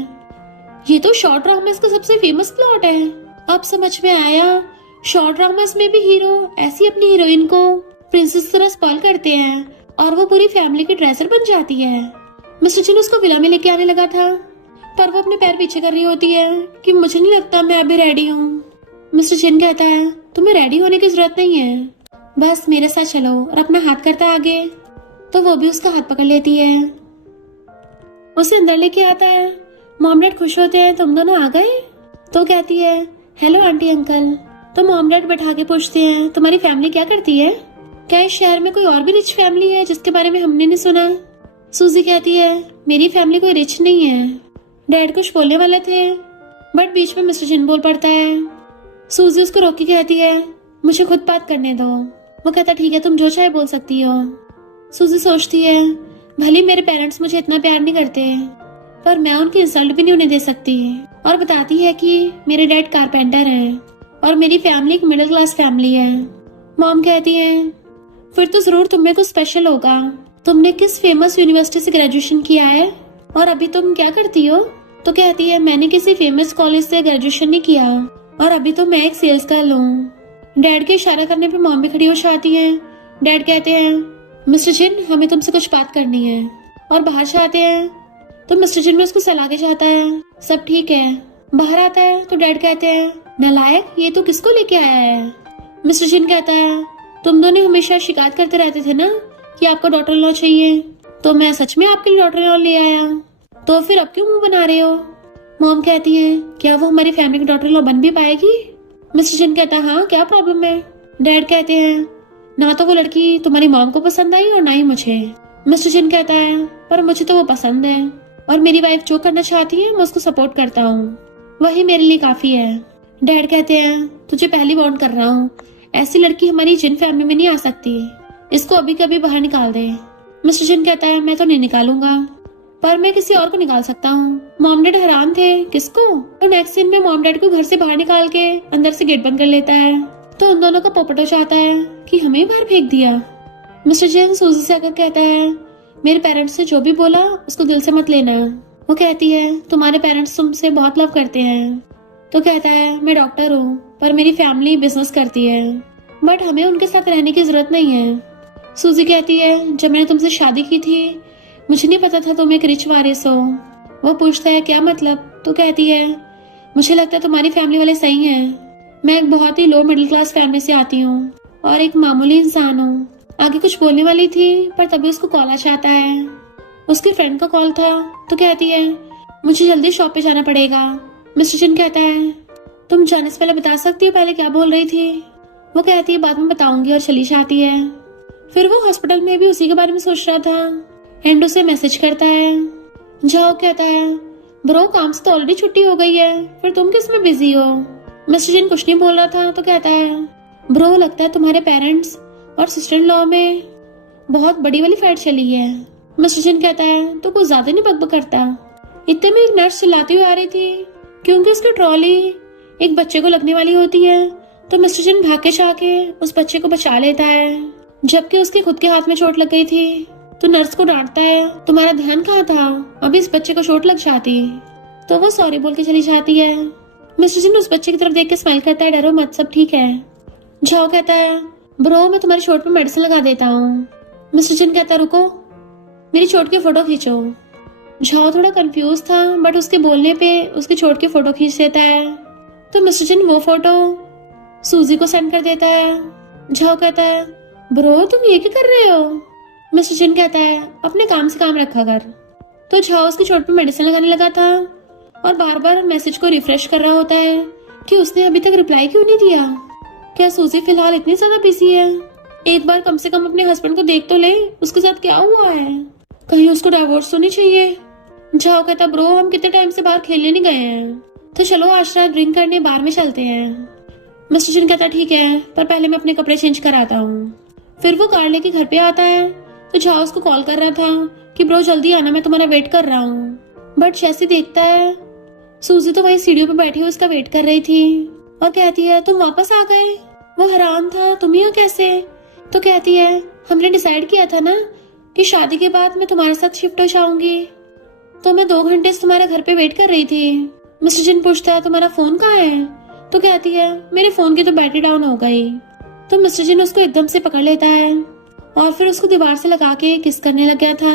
ये तो शॉर्ट ड्रामास का सबसे फेमस प्लॉट है। अब समझ में आया शॉर्ट ड्रामास में भी हीरो ऐसी अपनी हीरोइन को प्रिंसेस तरह स्पॉइल करते हैं और वो पूरी फैमिली की ड्रेसर बन जाती है। मिस्टर जिन उसको विला में लेके आने लगा था, पर वो अपने पैर पीछे कर रही होती है कि मुझे नहीं लगता मैं अभी रेडी हूँ। मिस्टर जिन कहता है तुम्हें रेडी होने की जरूरत नहीं है, बस मेरे साथ चलो, और अपना हाथ करता है आगे, तो वो भी उसका हाथ पकड़ लेती है, उसे अंदर लेके आता है। मॉम डैड खुश होते हैं तुम दोनों आ गए, तो कहती है हेलो आंटी अंकल, तो मॉम डैड बैठा के पूछते हैं तुम्हारी फैमिली क्या करती है, क्या इस शहर में कोई और भी रिच फैमिली है जिसके बारे में हमने नहीं सुना। सूजी कहती है मेरी फैमिली कोई रिच नहीं है। डैड कुछ बोलने वाले थे बट बीच में मिस्टर जिन बोल पड़ता है। सूजी उसको रोक के कहती है मुझे खुद बात करने दो। वो कहता ठीक है तुम जो चाहे बोल सकती हो। सूजी सोचती है भले मेरे पेरेंट्स मुझे इतना प्यार नहीं करते पर मैं उनकी इंसल्ट भी नहीं उन्हें दे सकती, और बताती है कि मेरे डैड कारपेंटर हैं और मेरी फैमिली एक मिडिल क्लास फैमिली है। मॉम कहती है फिर तो जरूर तुम में कुछ स्पेशल होगा, तुमने किस फेमस यूनिवर्सिटी से ग्रेजुएशन किया है और अभी तुम क्या करती हो। तो कहती है मैंने किसी फेमस कॉलेज से ग्रेजुएशन नहीं किया और अभी तो मैं एक सेल्स गर्ल हूँ। डैड के इशारा करने पे मॉम भी खड़ी हो जाती है। डैड कहते हैं मिस्टर जिन हमें तुमसे कुछ बात करनी है, और बाहर से आते हैं तो मिस्टर जिन में उसको सलाह के जाता है सब ठीक है। बाहर आता है तो डैड कहते हैं नालायक ये तो किसको लेके आया है। मिस्टर जिन कहता है तुम दोनों हमेशा शिकायत करते रहते थे ना कि आपको डॉटर लॉ चाहिए, तो मैं सच में आपके लिए डॉटर लॉ ले आया, तो फिर अब क्यों मुंह बना रहे हो। मॉम कहती है क्या वो हमारी फैमिली की डॉटर लॉ बन भी पाएगी। मिस्टर जिन कहता है हाँ क्या प्रॉब्लम है। डैड कहते हैं ना तो वो लड़की तुम्हारी मॉम को पसंद आई और ना ही मुझे। मिस्टर जिन कहता है पर मुझे तो वो पसंद है और मेरी वाइफ जो करना चाहती है मैं उसको सपोर्ट करता हूँ, वही मेरे लिए काफी है। डैड कहते हैं तुझे पहली वार्न कर रहा हूँ, ऐसी लड़की हमारी जिन फैमिली में नहीं आ सकती, इसको अभी कभी बाहर निकाल दे। मिस्टर जिन कहता है मैं तो नहीं निकालूंगा पर मैं किसी और को निकाल सकता हूँ। मॉम डैड हैरान थे किसको। तो नेक्स्ट सीन में मॉम डैड को घर से बाहर निकाल के अंदर से गेट बंद कर लेता है, तो उन दोनों का पोपट हो जाता है कि हमें बाहर फेंक दिया। मिस्टर जिन सूजी से आकर कहता है मेरे पेरेंट्स ने जो भी बोला उसको दिल से मत लेना। वो कहती है तुम्हारे पेरेंट्स तुमसे बहुत लव करते हैं। तो कहता है मैं डॉक्टर हूँ पर मेरी फैमिली बिजनेस करती है, बट हमें उनके साथ रहने की जरूरत नहीं है। सूजी कहती है जब मैंने तुमसे शादी की थी मुझे नहीं पता था तुम एक रिच वारिस हो। वो पूछता है क्या मतलब। तो कहती है मुझे लगता है तुम्हारी फैमिली वाले सही हैं, मैं एक बहुत ही लो मिडिल क्लास फैमिली से आती हूँ और एक मामूली इंसान हूँ। आगे कुछ बोलने वाली थी पर तभी उसको कॉल आ जाता है, उसके फ्रेंड का कॉल था। तो कहती है मुझे जल्दी शॉप पे जाना पड़ेगा। मिस्टर जिन कहता है तुम जाने से पहले बता सकती हो पहले क्या बोल रही थी। वो कहती है बाद में बताऊंगी और चली जाती है। फिर वो हॉस्पिटल में भी उसी के बारे में सोच रहा था। एंड उसे मैसेज करता है। जाओ कहता है ब्रो काम से तो ऑलरेडी छुट्टी हो गई है, फिर तुम किस में बिजी हो। मिस्टर जिन कुछ नहीं बोल रहा था। तो कहता है ब्रो लगता है तुम्हारे पेरेंट्स और सिस्टर इन लॉ में बहुत बड़ी वाली फाइट चली है। मिस्टर जिन कहता है तो कुछ ज्यादा नहीं बकबक करता। इतने में एक नर्स चिल्लाती हुई आ रही थी क्योंकि उसकी ट्रॉली एक बच्चे को लगने वाली होती है। तो मिस्टर जिन भाग के जाके उस बच्चे को बचा लेता है, जबकि उसके खुद के हाथ में चोट लग गई थी। तो नर्स को डांटता है तुम्हारा ध्यान कहाँ था, अभी इस बच्चे को चोट लग जाती। तो वो सॉरी बोल के चली जाती है। मिस्टर जिन उस बच्चे की तरफ देख के स्माइल करता है डरो मत सब ठीक है। झाओ कहता है ब्रो मैं तुम्हारी चोट पे मेडिसिन लगा देता हूँ। मिस्टर जिन कहता है रुको मेरी चोट की फोटो खींचो। झाओ थोड़ा कंफ्यूज था बट उसके बोलने पे उसकी चोट की फोटो खींच देता है। तो मिस्टर जिन वो फोटो सूजी को सेंड कर देता है। झाओ कहता है ब्रो तुम ये क्या कर रहे हो। मिस्टर जिन कहता है अपने काम से काम रखा कर। तो झाओ उसकी चोट पे मेडिसिन लगाने लगा था और बार बार मैसेज को रिफ्रेश कर रहा होता है कि उसने अभी तक रिप्लाई क्यों नहीं दिया। क्या सूजी फिलहाल इतनी ज्यादा बिजी है, एक बार कम से कम अपने हस्बैंड को देख तो ले उसके साथ क्या हुआ है, कहीं उसको डाइवोर्स तो नहीं चाहिए। झाओ कहता ब्रो हम कितने टाइम से बाहर खेलने नहीं गए हैं, तो चलो आज रात ड्रिंक करने बार में चलते हैं। मिस्टर जिन कहता ठीक है पर पहले मैं अपने कपड़े चेंज कराता हूँ। फिर वो कार लेके घर पे आता है। तो झाओ उसको कॉल कर रहा था कि ब्रो जल्दी आना मैं तुम्हारा वेट कर रहा हूँ, बट जैसे देखता है सूजी तो वही सीढ़ियों पे बैठी हुई उसका वेट कर रही थी और कहती है तुम वापस आ गए। वो हैरान था तुम यहाँ कैसे। तो कहती है हमने डिसाइड किया था ना कि शादी के बाद मैं तुम्हारे साथ शिफ्ट हो जाऊंगी, तो मैं 2 घंटे से तुम्हारे घर पे वेट कर रही थी। मिस्टर जिन पूछता है तुम्हारा फोन कहाँ है। तो कहती है मेरे फोन की तो बैटरी डाउन हो गई। तो मिस्टर जिन उसको एकदम से पकड़ लेता है और फिर उसको दीवार से लगा के किस करने लग गया था।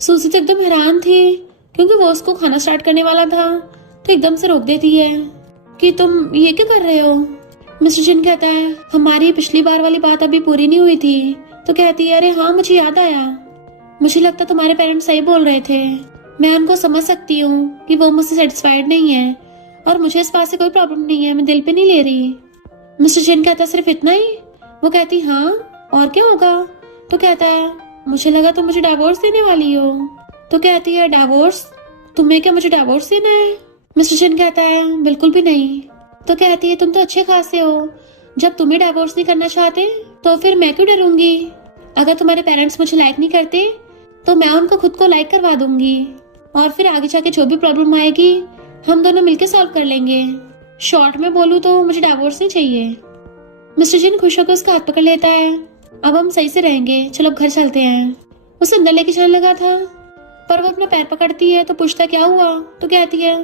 सूजी तो एकदम हैरान थी क्योंकि वो उसको खाना स्टार्ट करने वाला था, तो एकदम से रोक देती है कि तुम ये क्या कर रहे हो। मिस्टर जिन कहता है हमारी पिछली बार वाली बात अभी पूरी नहीं हुई थी। तो कहती है अरे हाँ मुझे याद आया, मुझे लगता तुम्हारे पेरेंट्स सही बोल रहे थे, मैं उनको समझ सकती हूँ कि वो मुझसे सेटिस्फाइड नहीं है और मुझे इस बात से कोई प्रॉब्लम नहीं है, मैं दिल पे नहीं ले रही। मिस्टर जिन कहता है सिर्फ इतना ही? वो कहती हाँ, और क्या होगा? तो कहता है मुझे लगा तुम मुझे डिवोर्स देने वाली हो। तो कहती है डिवोर्स? तुम्हें क्या मुझे डिवोर्स देना है? मिस्टर जिन कहता है बिल्कुल भी नहीं। तो कहती है तुम तो अच्छे खासे हो, जब तुम्हें डिवोर्स नहीं करना चाहते तो फिर मैं क्यों डरूंगी? अगर तुम्हारे पेरेंट्स मुझे लाइक नहीं करते तो मैं उनको खुद को लाइक करवा दूंगी, और फिर आगे जाके जो भी प्रॉब्लम आएगी हम दोनों मिलकर सॉल्व कर लेंगे। शॉर्ट में बोलूं तो मुझे डिवोर्स नहीं चाहिए। मिस्टर जिन खुश होकर उसका हाथ पकड़ लेता है। अब हम सही से रहेंगे, चलो अब घर चलते हैं। उसे अंदर लेके जाने लगा था, पर वो अपना पैर पकड़ती है तो पूछता क्या हुआ? तो कहती है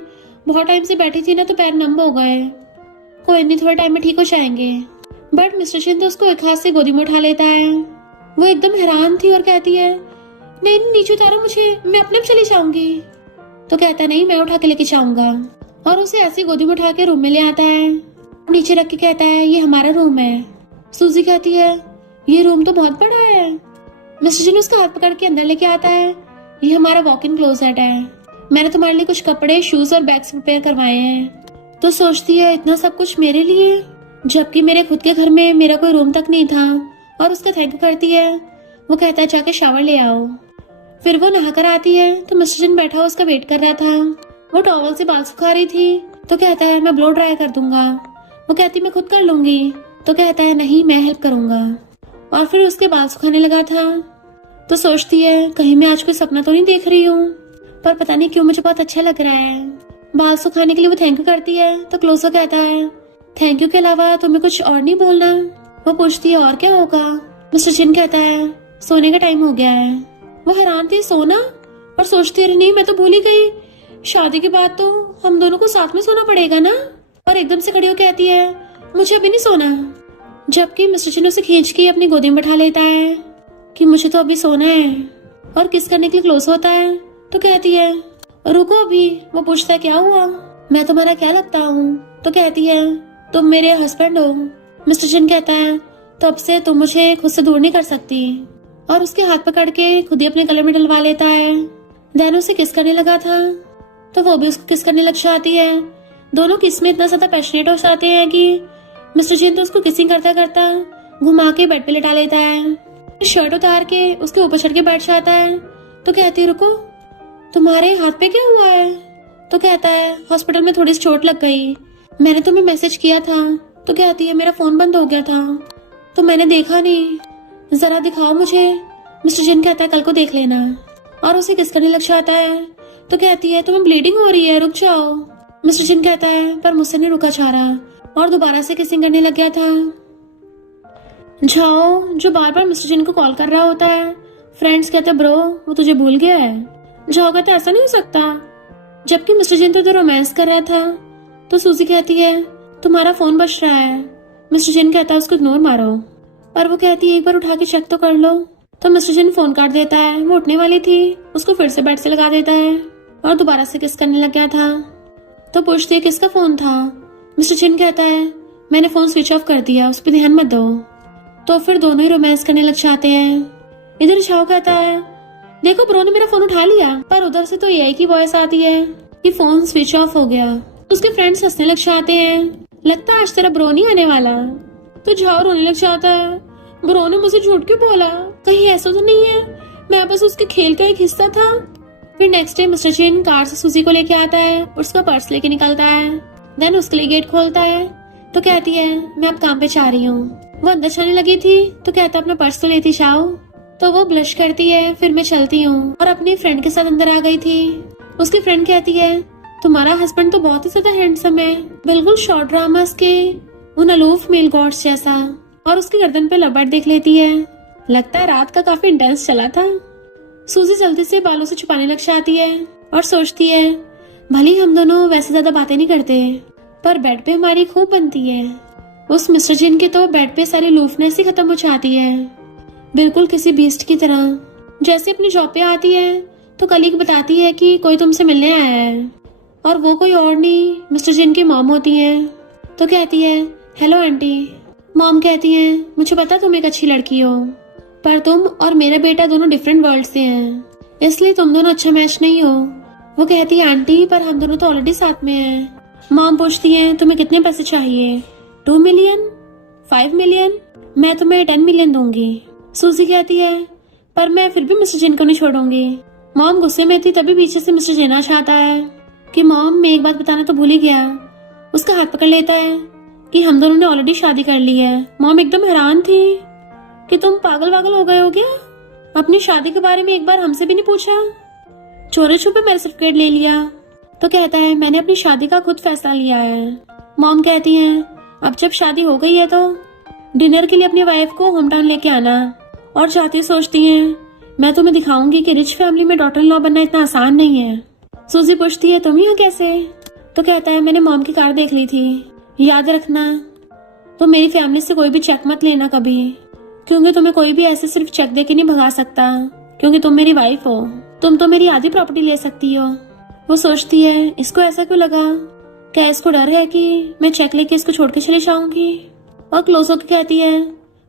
बहुत टाइम से बैठी थी ना तो पैर नम हो गए। कोई नहीं, थोड़े टाइम में ठीक हो जाएंगे। बट मिस्टर जिन तो उसको एक हाथ से गोदी में उठा लेता है। वो एकदम हैरान थी और कहती है नहीं नीचे उतारो मुझे, मैं अपने आप चली जाऊंगी। तो कहता है नहीं, मैं उठा के लेके जाऊंगा, और उसे ऐसी गोदी में उठा के रूम में ले आता है। नीचे रख के कहता है ये हमारा रूम है। सूजी कहती है ये रूम तो बहुत बड़ा है। मिस्टर जिन उसका हाथ पकड़ के अंदर लेके आता है। ये हमारा वॉक इन क्लोजेट है, मैंने तुम्हारे लिए कुछ कपड़े, शूज और बैग्स प्रिपेयर करवाए हैं। तो सोचती है इतना सब कुछ मेरे लिए, जबकि मेरे खुद के घर में मेरा कोई रूम तक नहीं था, और उसका थैंक यू करती है। वो कहता है जाके शावर ले आओ। फिर वो नहाकर आती है तो मिस्टर जिन बैठा उसका वेट कर रहा था। वो टॉवल से बाल सुखा रही थी तो कहता है मैं ब्लो ड्राई कर दूंगा। वो कहती मैं खुद कर लूंगी। तो कहता है नहीं, मैं हेल्प करूंगा, और फिर उसके बाल सुखाने लगा था। तो सोचती है कहीं मैं आज कोई सपना तो नहीं देख रही हूँ, पर पता नहीं क्यों मुझे बहुत अच्छा लग रहा है। बाल सुखाने के लिए वो थैंक यू करती है तो क्लोजर कहता है थैंक यू के अलावा तुम्हें कुछ और नहीं बोलना? वो पूछती है और क्या होगा? मिस्टर जिन कहता है सोने का टाइम हो गया है। वो हैरान थी, सोना? और सोचती है नहीं मैं तो भूल ही गई, शादी के बाद तो हम दोनों को साथ में सोना पड़ेगा ना। और एकदम से खड़ी होकर कहती है मुझे अभी नहीं सोना, जबकि मिस्टर जिन उसे खींच के अपनी गोदी में बैठा लेता है कि मुझे तो अभी सोना है, और किस करने के लिए क्लोज होता है। तो कहती है रुको अभी। वो पूछता है क्या हुआ, मैं तुम्हारा क्या लगता हूँ? तो कहती है तुम मेरे हस्बैंड हो। मिस्टर जिन कहता है तब से तुम मुझे खुद से दूर नहीं कर सकती, और उसके हाथ पकड़ के खुद ही अपने गले में डलवा लेता है। देन उसे किस करने लगा था तो वो भी उसको किस करने लग जाती है। दोनों किस में इतना ज्यादा पैशनेट हो जाते हैं कि मिस्टर जिन तो उसको किसिंग करता करता घुमा के बेड पे लेटा लेता है। शर्ट उतार के उसके ऊपर चढ़ के बैठ जाता है। तो कहती है रुको, तुम्हारे हाथ पे क्या हुआ है? तो कहता है हॉस्पिटल में थोड़ी सी चोट लग गई, मैंने तुम्हें मैसेज किया था। तो कहती है मेरा फोन बंद हो गया था तो मैंने देखा नहीं, जरा दिखाओ मुझे। मिस्टर जिन कहता है कल को देख लेना, और उसे किस करने लग जाता है। तो कहती है तुम्हें ब्लीडिंग हो रही है, रुक जाओ। मिस्टर जिन कहता है पर मुझसे नहीं रुका जा रहा, और दोबारा से किसिंग करने लग गया था। जाओ जो बार बार मिस्टर जिन को कॉल कर रहा होता है। फ्रेंड्स कहते हैं ब्रो वो तुझे भूल गया है। जाओ कहता ऐसा नहीं हो सकता, जबकि मिस्टर जिन तो रोमांस कर रहा था। तो सूजी कहती है तुम्हारा फोन बज रहा है। मिस्टर जिन कहता है उसको इग्नोर मारो, पर वो कहती है एक बार उठा के चेक तो कर लो। तो मिस्टर जिन फोन काट देता है। वो उठने वाली थी, उसको फिर से बेड से लगा देता है और दोबारा से किस करने लग गया था। तो पूछती है किसका फोन था? मिस्टर जिन कहता है मैंने फोन स्विच ऑफ कर दिया, उस पर ध्यान मत दो। तो फिर दोनों ही रोमांस करने लग जाते हैं। इधर शाओ कहता है देखो ब्रो ने मेरा फोन उठा लिया, पर उधर से तो यही की वॉइस आती है कि फोन स्विच ऑफ हो गया। उसके फ्रेंड्स हंसने लग जाते हैं, लगता है आज तेरा ब्रो नहीं आने वाला। तो झाओ रोने लग जाता है, ब्रो ने मुझे झूठ क्यों बोला, कहीं ऐसा तो नहीं है मैं बस उसके खेल का एक हिस्सा था। फिर नेक्स्ट डे मिस्टर जिन कार से सूजी को लेके आता है और उसका पर्स लेके निकलता है। देन उसके लिए गेट खोलता है। तो कहती है मैं अब काम पे जा रही हूँ। वो अंदर चलने लगी थी तो कहता अपना पर्स तो लेती जाओ। तो वो ब्लश करती है, फिर मैं चलती हूँ, और अपनी फ्रेंड के साथ अंदर आ गई थी। उसकी फ्रेंड कहती है तुम्हारा हस्बैंड तो बहुत ही ज्यादा हैंडसम है, बिल्कुल शॉर्ट ड्रामास के उन अलूफ मेल गॉड्स जैसा। और उसकी गर्दन पे लबट देख लेती है, लगता है रात का काफी इंटेंस चला था। सूजी जल्दी से बालों से छुपाने लग जाती है और सोचती है भले हम दोनों वैसे ज्यादा बातें नहीं करते, पर बेड पे हमारी खूब बनती है। उस मिस्टर जिन के तो बेड पे सारी लूफनेस ही खत्म हो जाती है, बिल्कुल किसी बीस्ट की तरह। जैसे अपनी जॉब पे आती है तो कलीग बताती है कि कोई तुमसे मिलने आया है, और वो कोई और नहीं मिस्टर जिन की मॉम होती है। तो कहती है हेलो आंटी। मॉम कहती है मुझे पता तुम एक अच्छी लड़की हो, पर तुम और मेरा बेटा दोनों डिफरेंट वर्ल्ड से हैं, इसलिए तुम दोनों अच्छा मैच नहीं हो। वो कहती है आंटी पर हम दोनों तो ऑलरेडी साथ में हैं। मॉम पूछती है तुम्हें कितने पैसे चाहिए? 2 मिलियन? 5 मिलियन? मैं तुम्हें 10 मिलियन दूंगी। सूजी कहती है पर मैं फिर भी मिस्टर जिन को नहीं छोड़ूंगी। मॉम गुस्से में थी, तभी पीछे से मिस्टर जिन आता है कि मॉम मैं एक बात बताना तो भूल ही गया। उसका हाथ पकड़ लेता है कि हम दोनों ने ऑलरेडी शादी कर ली है। मॉम एकदम हैरान थी कि तुम पागल वागल हो गए हो क्या? अपनी शादी के बारे में एक बार हमसे भी नहीं पूछा, चोरी छुपे मेरा सर्टिफिकेट ले लिया। तो कहता है मैंने अपनी शादी का खुद फैसला लिया है। मॉम कहती है अब जब शादी हो गई है तो डिनर के लिए अपनी वाइफ को होम टाउन लेके आना। और जाती सोचती हैं मैं तुम्हें दिखाऊंगी कि रिच फैमिली में डॉटर इन लॉ बनना इतना आसान नहीं है। सूजी पूछती है तुम यहाँ कैसे? तो कहता है मैंने मॉम की कार देख ली थी, याद रखना तो मेरी फैमिली से कोई भी चेक मत लेना कभी, क्योंकि तुम्हें कोई भी ऐसे सिर्फ चेक दे के नहीं भगा सकता, क्योंकि तुम मेरी वाइफ हो, तुम तो मेरी आधी प्रॉपर्टी ले सकती हो। वो सोचती है इसको ऐसा क्यों लगा, क्या इसको डर है कि मैं चेक लेके इसको छोड़ के चले जाऊंगी? और क्लोज होकर कहती है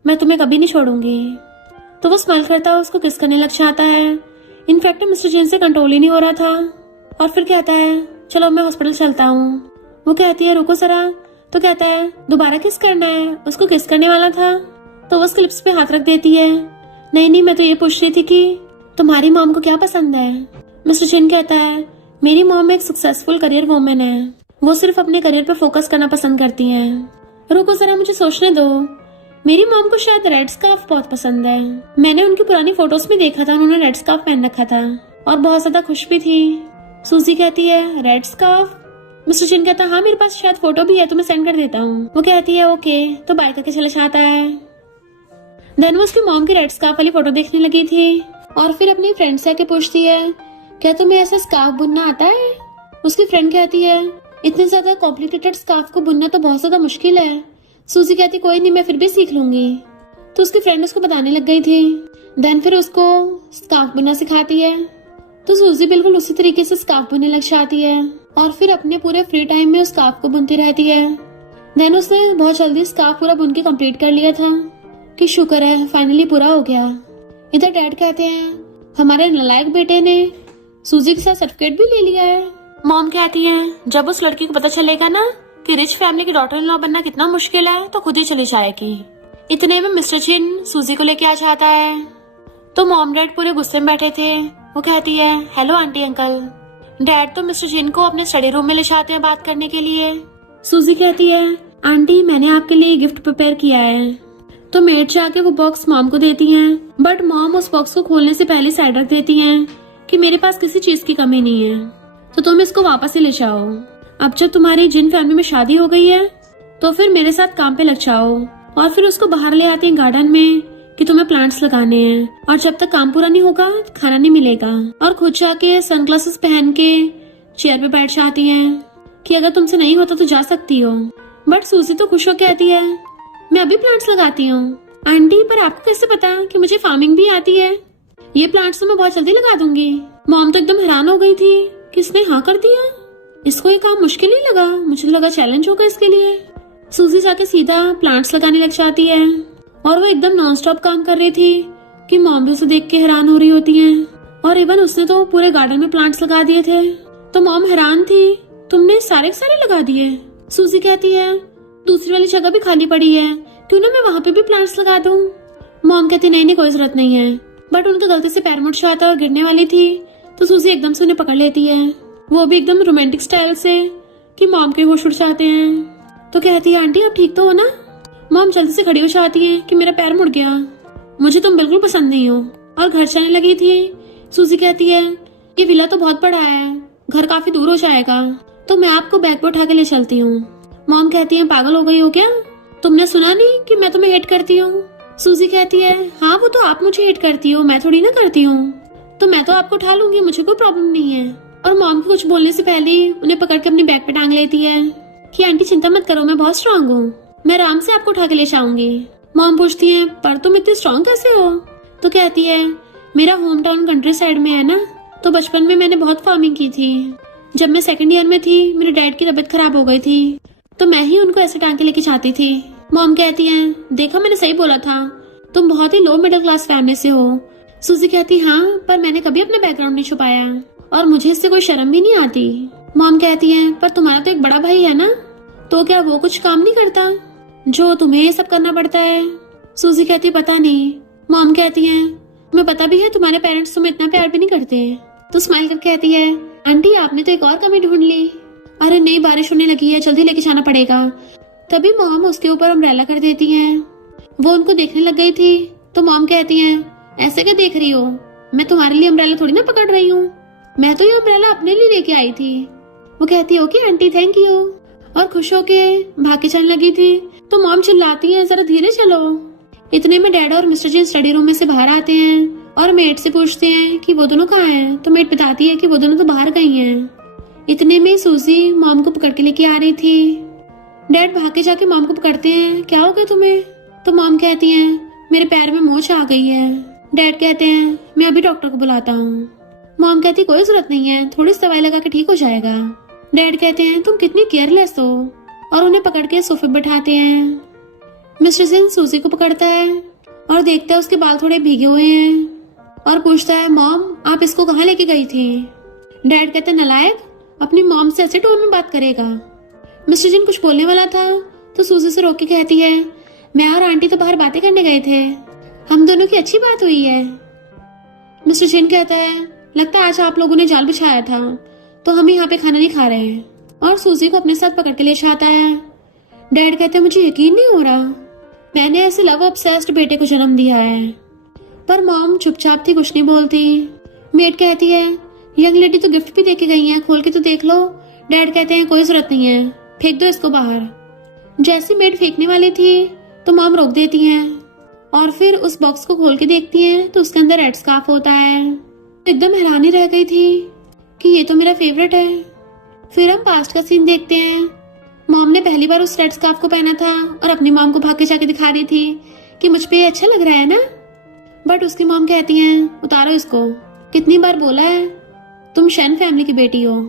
मैं तुम्हें कभी नहीं छोड़ूंगी। तो वो स्माइल करता है, उसको किस करने लग जाता है। इनफैक्ट मिस्टर जिन से कंट्रोल ही नहीं हो रहा था। और फिर कहता है चलो मैं हॉस्पिटल चलता हूँ। वो कहती है रुको जरा। तो कहता है दोबारा किस करना है? उसको किस करने वाला था तो वो उसके लिप्स पे हाथ रख देती है। नहीं मैं तो ये पूछ रही थी कि तुम्हारी मॉम को क्या पसंद है? मिस्टर जिन कहता है मेरी मॉम एक सक्सेसफुल करियर वुमेन है, वो सिर्फ अपने करियर पे फोकस करना पसंद करती हैं। रुको जरा मुझे सोचने दो। मेरी मॉम को शायद रेड स्कार्फ बहुत पसंद है। मैंने उनकी पुरानी फोटोज में देखा था, उन्होंने रेड स्कार्फ पहन रखा था और बहुत ज्यादा खुश भी थी। सूजी कहती है रेड स्कार्फ? मिस्टर जिन कहता है हाँ मेरे पास शायद फोटो भी है, तो मैं सेंड कर देता हूँ। वो कहती है ओके, तो बाय करके चले जाता है। देन वो उसकी मॉम की रेड स्कार्फ वाली फोटो देखने लगी थी और फिर अपनी फ्रेंड से आके पूछती है क्या तुम्हें ऐसा स्कार्फ बुनना आता है? उसकी फ्रेंड कहती है इतने ज्यादा कॉम्प्लिकेटेड स्कार्फ को बुनना तो बहुत ज्यादा मुश्किल है। सूजी कहती कोई नहीं मैं फिर भी सीख लूंगी। तो उसकी फ्रेंड उसको बताने लग गई थी। देन फिर उसको स्कार्फ बुनना सिखाती है। तो सूजी बिल्कुल उसी तरीके से स्कार्फ बुनने लग जाती है और फिर अपने पूरे फ्री टाइम में उस स्कार्फ को बुनती रहती है। देन उसने बहुत जल्दी स्कार्फ पूरा बुन के कंप्लीट कर लिया था कि शुक्र है फाइनली पूरा हो गया। इधर डैड कहते हैं हमारे नालायक बेटे ने सूजी के साथ सर्टिफिकेट भी ले लिया है। मॉम कहती है जब उस लड़की को पता चलेगा ना कि रिच फैमिली की डॉटर इन लॉ बनना कितना मुश्किल है तो खुद ही चली जाएगी। इतने में मिस्टर जिन सूजी को लेके आ जाता है। तो मॉम डैड पूरे गुस्से में बैठे थे। वो कहती है हेलो आंटी अंकल। डैड तो मिस्टर जिन को अपने स्टडी रूम में ले जाते हैं बात करने के लिए। सूजी कहती है आंटी मैंने आपके लिए गिफ्ट प्रिपेयर किया है। तो मेड जाके वो बॉक्स मॉम को देती है, बट मॉम उस बॉक्स को खोलने से पहले साइड रख देती है कि मेरे पास किसी चीज की कमी नहीं है, तो तुम इसको वापस ही ले जाओ। अब जब तुम्हारी जिन फैमिली में शादी हो गई है तो फिर मेरे साथ काम पे लग जाओ। और फिर उसको बाहर ले आते हैं गार्डन में कि तुम्हें प्लांट्स लगाने हैं और जब तक काम पूरा नहीं होगा खाना नहीं मिलेगा। और खुद जाके सनग्लासेस पहन के चेयर पे बैठ जाती हैं कि अगर तुमसे नहीं होता तो जा सकती हो। बट सूजी तो खुश होकर आती है मैं अभी प्लांट्स लगाती हूँ। आंटी पर आपको कैसे पता कि मुझे फार्मिंग भी आती है? ये प्लांट्स तो मैं बहुत जल्दी लगा दूंगी। मॉम तो एकदम हैरान हो गई थी कि इसने हाँ कर दिया, इसको ये काम मुश्किल नहीं लगा, मुझे लगा चैलेंज होगा इसके लिए। सूजी जाके सीधा प्लांट्स लगाने लग जाती है और वो एकदम नॉन स्टॉप काम कर रही थी कि मॉम भी उसे देख के हैरान हो रही होती है। और इवन उसने तो पूरे गार्डन में प्लांट्स लगा दिए थे। तो मॉम हैरान थी तुमने सारे लगा दिए? सूजी कहती है दूसरी वाली जगह भी खाली पड़ी है, क्यों ना मैं वहाँ पे भी प्लांट्स लगा दूं? मॉम कहती नहीं कोई जरूरत नहीं है। बट उनका गलती से पैर मुड़ जाता और गिरने वाली थी तो सूजी एकदम से उन्हें पकड़ लेती है, वो भी एकदम रोमांटिक स्टाइल से कि मॉम के होश उड़ जाते हैं। तो कहती है आंटी आप ठीक तो हो ना? मॉम जल्दी से खड़ी हो जाती है कि मेरा पैर मुड़ गया, मुझे तुम बिल्कुल पसंद नहीं हो, और घर जाने लगी थी। सूजी कहती है ये विला तो बहुत बड़ा है, घर काफी दूर हो जाएगा, तो मैं आपको बैग पे उठा के ले चलती हूँ। मॉम कहती है पागल हो गई हो क्या, तुमने सुना नहीं कि मैं तुम्हें हेट करती हूँ? सूजी कहती है हाँ वो तो आप मुझे हेट करती हो, मैं थोड़ी ना करती हूँ, तो मैं तो आपको उठा लूंगी, मुझे कोई प्रॉब्लम नहीं है। और मॉम के कुछ बोलने से पहले उन्हें पकड़ के अपनी बैग पे टांग लेती है कि आंटी चिंता मत करो, मैं बहुत स्ट्रांग हूँ, मैं आराम से आपको उठा के ले जाऊंगी। मॉम पूछती है पर तुम इतनी स्ट्रांग कैसे हो? तो कहती है मेरा होम टाउन कंट्री साइड में है ना, तो बचपन में मैंने बहुत फार्मिंग की थी। जब मैं सेकंड ईयर में थी मेरे डैड की तबीयत खराब हो गई थी, तो मैं ही उनको ऐसे टांग के लेके जाती थी। मॉम कहती है देखा मैंने सही बोला था, तुम बहुत ही लो मिडिल क्लास फैमिली से हो। सूजी कहती हाँ पर मैंने कभी अपना बैकग्राउंड नहीं छुपाया और मुझे इससे कोई शर्म भी नहीं आती। मॉम कहती है पर तुम्हारा तो एक बड़ा भाई है ना, तो क्या वो कुछ काम नहीं करता? जो तुम्हें ये सब करना पड़ता है? सूजी कहती पता नहीं। मॉम कहती है तुम्हें पता भी है तुम्हारे पेरेंट्स तुम्हें इतना प्यार भी नहीं करते। तो स्माइल करके कहती है आंटी आपने तो एक और कमी ढूंढ ली। अरे नहीं बारिश होने लगी है, जल्दी लेके जाना पड़ेगा। तभी मॉम उसके ऊपर अम्ब्रेला कर देती है। वो उनको देखने लग गई थी तो मॉम कहती है ऐसे क्या देख रही हो, मैं तुम्हारे लिए अम्ब्रेला थोड़ी ना पकड़ रही हूँ, मैं तो ये अम्ब्रेला अपने लिए लेके आई थी। वो कहती है ओके आंटी थैंक यू और खुश होके भाग के चलने लगी थी। तो मॉम चिल्लाती है जरा धीरे चलो। इतने में डैड और मिस्टर जिन स्टडी रूम में से बाहर आते हैं और मेट से पूछते हैं कि वो दोनों कहाँ हैं। तो मेट बताती है कि वो दोनों तो बाहर गई हैं। इतने में सूजी मॉम को पकड़ के लेके आ रही थी। डैड भाग के जाके मॉम को पकड़ते हैं क्या हो गया तुम्हें? तो मॉम कहती है मेरे पैर में मोच आ गई है। डैड कहते हैं मैं अभी डॉक्टर को बुलाता हूँ। मॉम कहती कोई जरूरत नहीं है, थोड़ी सी दवाई लगा के ठीक हो जाएगा। डैड कहते हैं तुम कितनी केयरलेस हो और उन्हें पकड़ के सोफे पे बैठाते हैं। मिस्टर सिंह सूजी को पकड़ता है और देखता है उसके बाल थोड़े भीगे हुए हैं और पूछता है मॉम आप इसको कहाँ लेके गई थी? डैड कहते हैं नलायक, अपनी मॉम से ऐसे टोन में बात करेगा। मिस्टर जिन कुछ बोलने वाला था तो सूजी से रोक के कहती है मैं और आंटी तो बाहर बातें करने गए थे, हम दोनों की अच्छी बात हुई है। मिस्टर जिन कहता है लगता है आज आप लोगों ने जाल बिछाया था तो हम यहाँ पे खाना नहीं खा रहे हैं, और सूजी को अपने साथ पकड़ के ले जाता है। डैड कहते हैं मुझे यकीन नहीं हो रहा मैंने ऐसे लव ऑब्सेस्ड बेटे को जन्म दिया है। पर मॉम चुपचाप थी, कुछ नहीं बोलती। मेड कहती है यंग लेडी तो गिफ्ट भी देके गई है, खोल के तो देख लो। डैड कहते हैं कोई जरूरत नहीं है, फेंक दो इसको बाहर। जैसी मेड फेंकने वाली थी तो मॉम रोक देती हैं और फिर उस बॉक्स को खोल के देखती हैं तो उसके अंदर रेड स्कार्फ होता है। एकदम हैरानी रह गई थी कि ये तो मेरा फेवरेट है। फिर हम पास्ट का सीन देखते हैं। मॉम ने पहली बार उस रेड स्कार्फ को पहना था और अपनी मॉम को भाग के जाके दिखा रही थी कि मुझ पे ये अच्छा लग रहा है ना। बट उसकी मॉम कहती हैं उतारो इसको, कितनी बार बोला है तुम शैन फैमिली की बेटी हो,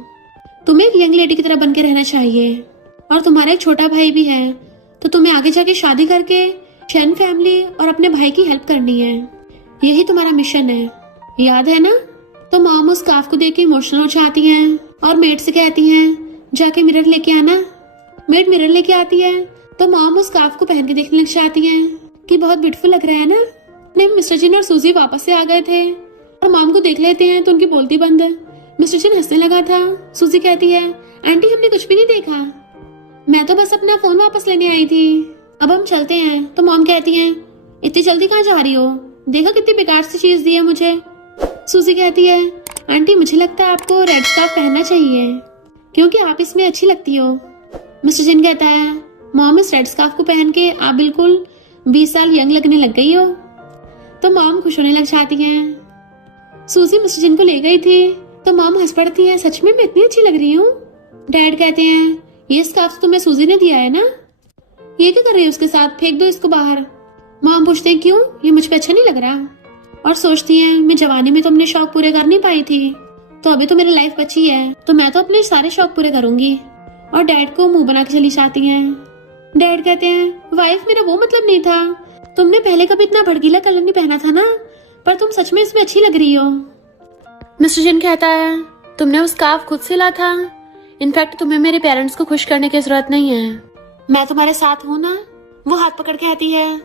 तुम्हें एक यंग लेडी की तरह बन के रहना चाहिए, और तुम्हारा एक छोटा भाई भी है तो तुम्हें आगे जाके शादी करके शैन फैमिली और अपने भाई की हेल्प करनी है, यही तुम्हारा मिशन है, याद है ना। तो मॉम उस स्कार्फ को देख के इमोशनल हो जाती हैं और मेड से कहती हैं जाके मिरर लेके आना। मेड मिरर लेके आती है तो मॉम उस स्कार्फ को पहन के देखने लग जाती हैं कि बहुत ब्यूटीफुल लग रहा है ना। नहीं मिस्टर जिन और सूजी वापस से आ गए थे और मॉम को देख लेते हैं तो उनकी बोलती बंद। मिस्टर जिन हंसने लगा था। सूजी कहती है आंटी हमने कुछ भी नहीं देखा, मैं तो बस अपना फोन वापस लेने आई थी, अब हम चलते हैं। तो मॉम कहती है इतनी जल्दी कहाँ जा रही हो, देखा कितनी बेकार सी चीज दी है मुझे। सूजी कहती है आंटी मुझे लगता है आपको रेड स्कार्फ पहनना चाहिए क्योंकि आप इसमें अच्छी लगती हो। मिस्टर जिन कहता है मॉम इस रेड स्कार्फ को पहन के आप बिल्कुल 20 साल यंग लगने लग गई हो। तो मॉम खुश होने लग जाती हैं। सूजी मिस्टर जिन को ले गई थी तो मॉम हंस पड़ती है, सच में मैं इतनी अच्छी लग रही हूँ। डैड कहते हैं ये स्कार्फ तुम्हें सूजी ने दिया है ना, ये क्या कर रही है उसके साथ, फेंक दो इसको बाहर। मॉम पूछते हैं क्यों, ये मुझ पे अच्छा नहीं लग रहा, और सोचती है मैं जवानी में तो अपने शौक पूरे कर नहीं पाई थी तो अभी तो मेरी लाइफ बची है तो मैं तो अपने सारे शौक पूरे करूंगी। और डैड को मुंह बना के चली जाती हैं। डैड कहते हैं वाइफ मेरा वो मतलब नहीं था, तुमने पहले कभी इतना भड़कीला कलर नहीं पहना था ना, पर तुम सच में इसमें अच्छी लग रही हो। मिस्टर जिन कहता है तुमने उस स्कार्फ खुद सिला था, इनफैक्ट तुम्हें मेरे पेरेंट्स को खुश करने की जरूरत नहीं है, मैं तुम्हारे साथ हूँ ना। वो हाथ पकड़ के कहती है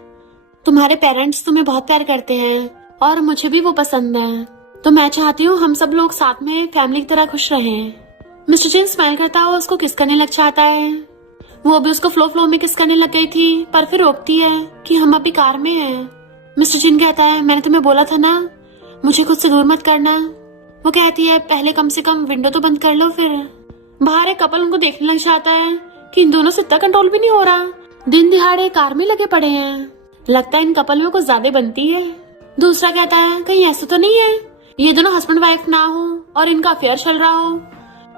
तुम्हारे पेरेंट्स तुम्हें बहुत प्यार करते हैं और मुझे भी वो पसंद है, तो मैं चाहती हूँ हम सब लोग साथ में फैमिली की तरह खुश रहें। मिस्टर जिन स्माइल करता हुआ उसको किस करने लग जाता है। वो भी उसको फ्लो में किस करने लग गई थी पर फिर रोकती है कि हम अभी कार में हैं। मिस्टर जिन कहता है मैंने तुम्हें बोला था ना मुझे खुद से दूर मत करना। वो कहती है पहले कम से कम विंडो तो बंद कर लो। फिर बाहर एक कपल उनको देखने लग जाता है कि इन दोनों से इतना कंट्रोल भी नहीं हो रहा, दिन दिहाड़े कार में लगे पड़े हैं, लगता है इन कपल में कुछ ज्यादा बनती है। दूसरा कहता है कहीं ऐसा तो नहीं है ये दोनों हस्बैंड वाइफ ना हो और इनका अफेयर चल रहा हो।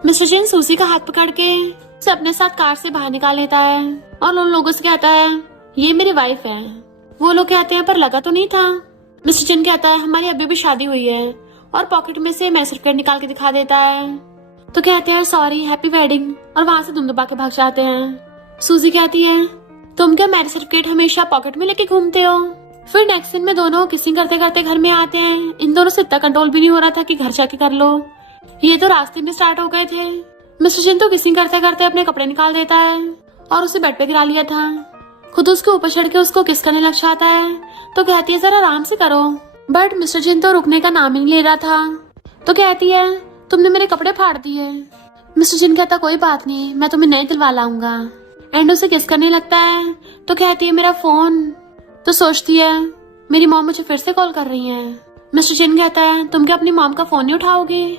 मिस्टर जिन सूजी का हाथ पकड़ के उसे अपने साथ कार से बाहर निकाल लेता है और उन लोगों से कहता है ये मेरी वाइफ है। वो लोग कहते हैं पर लगा तो नहीं था। मिस्टर जिन कहता है हमारी अभी भी शादी हुई है और पॉकेट में से मैरिज सर्टिफिकेट निकाल के दिखा देता है। तो कहते हैं सॉरी हैप्पी वेडिंग और वहाँ से दुम दबा के भाग जाते हैं। सूजी कहती है तुम क्या मैरिज सर्टिफिकेट हमेशा पॉकेट में लेके घूमते हो। फिर नेक्स्ट सीन में दोनों किसिंग करते करते घर में आते हैं। इन दोनों से इतना कंट्रोल भी नहीं हो रहा था कि घर जाके कर लो, ये तो रास्ते में स्टार्ट हो गए थे। मिस्टर जिन तो किसिंग करते करते अपने कपड़े निकाल देता है और उसे बेड पे गिरा लिया था। खुद उसके ऊपर चढ़ के उसको किस करने लग जाता है। तो कहती है जरा आराम से करो, बट मिस्टर जिन तो रुकने का नाम ही नहीं ले रहा था। तो कहती है तुमने मेरे कपड़े फाड़ दिए। मिस्टर जिन कहता कोई बात नहीं, मैं तुम्हें नए दिलवा लाऊंगा। एंड उसे किस करने लगता है। तो कहती है मेरा फोन। तो सोचती है मेरी मॉम मुझे फिर से कॉल कर रही है। मिस्टर जिन कहता है तुम क्या अपनी मॉम का फोन नहीं उठाओगे।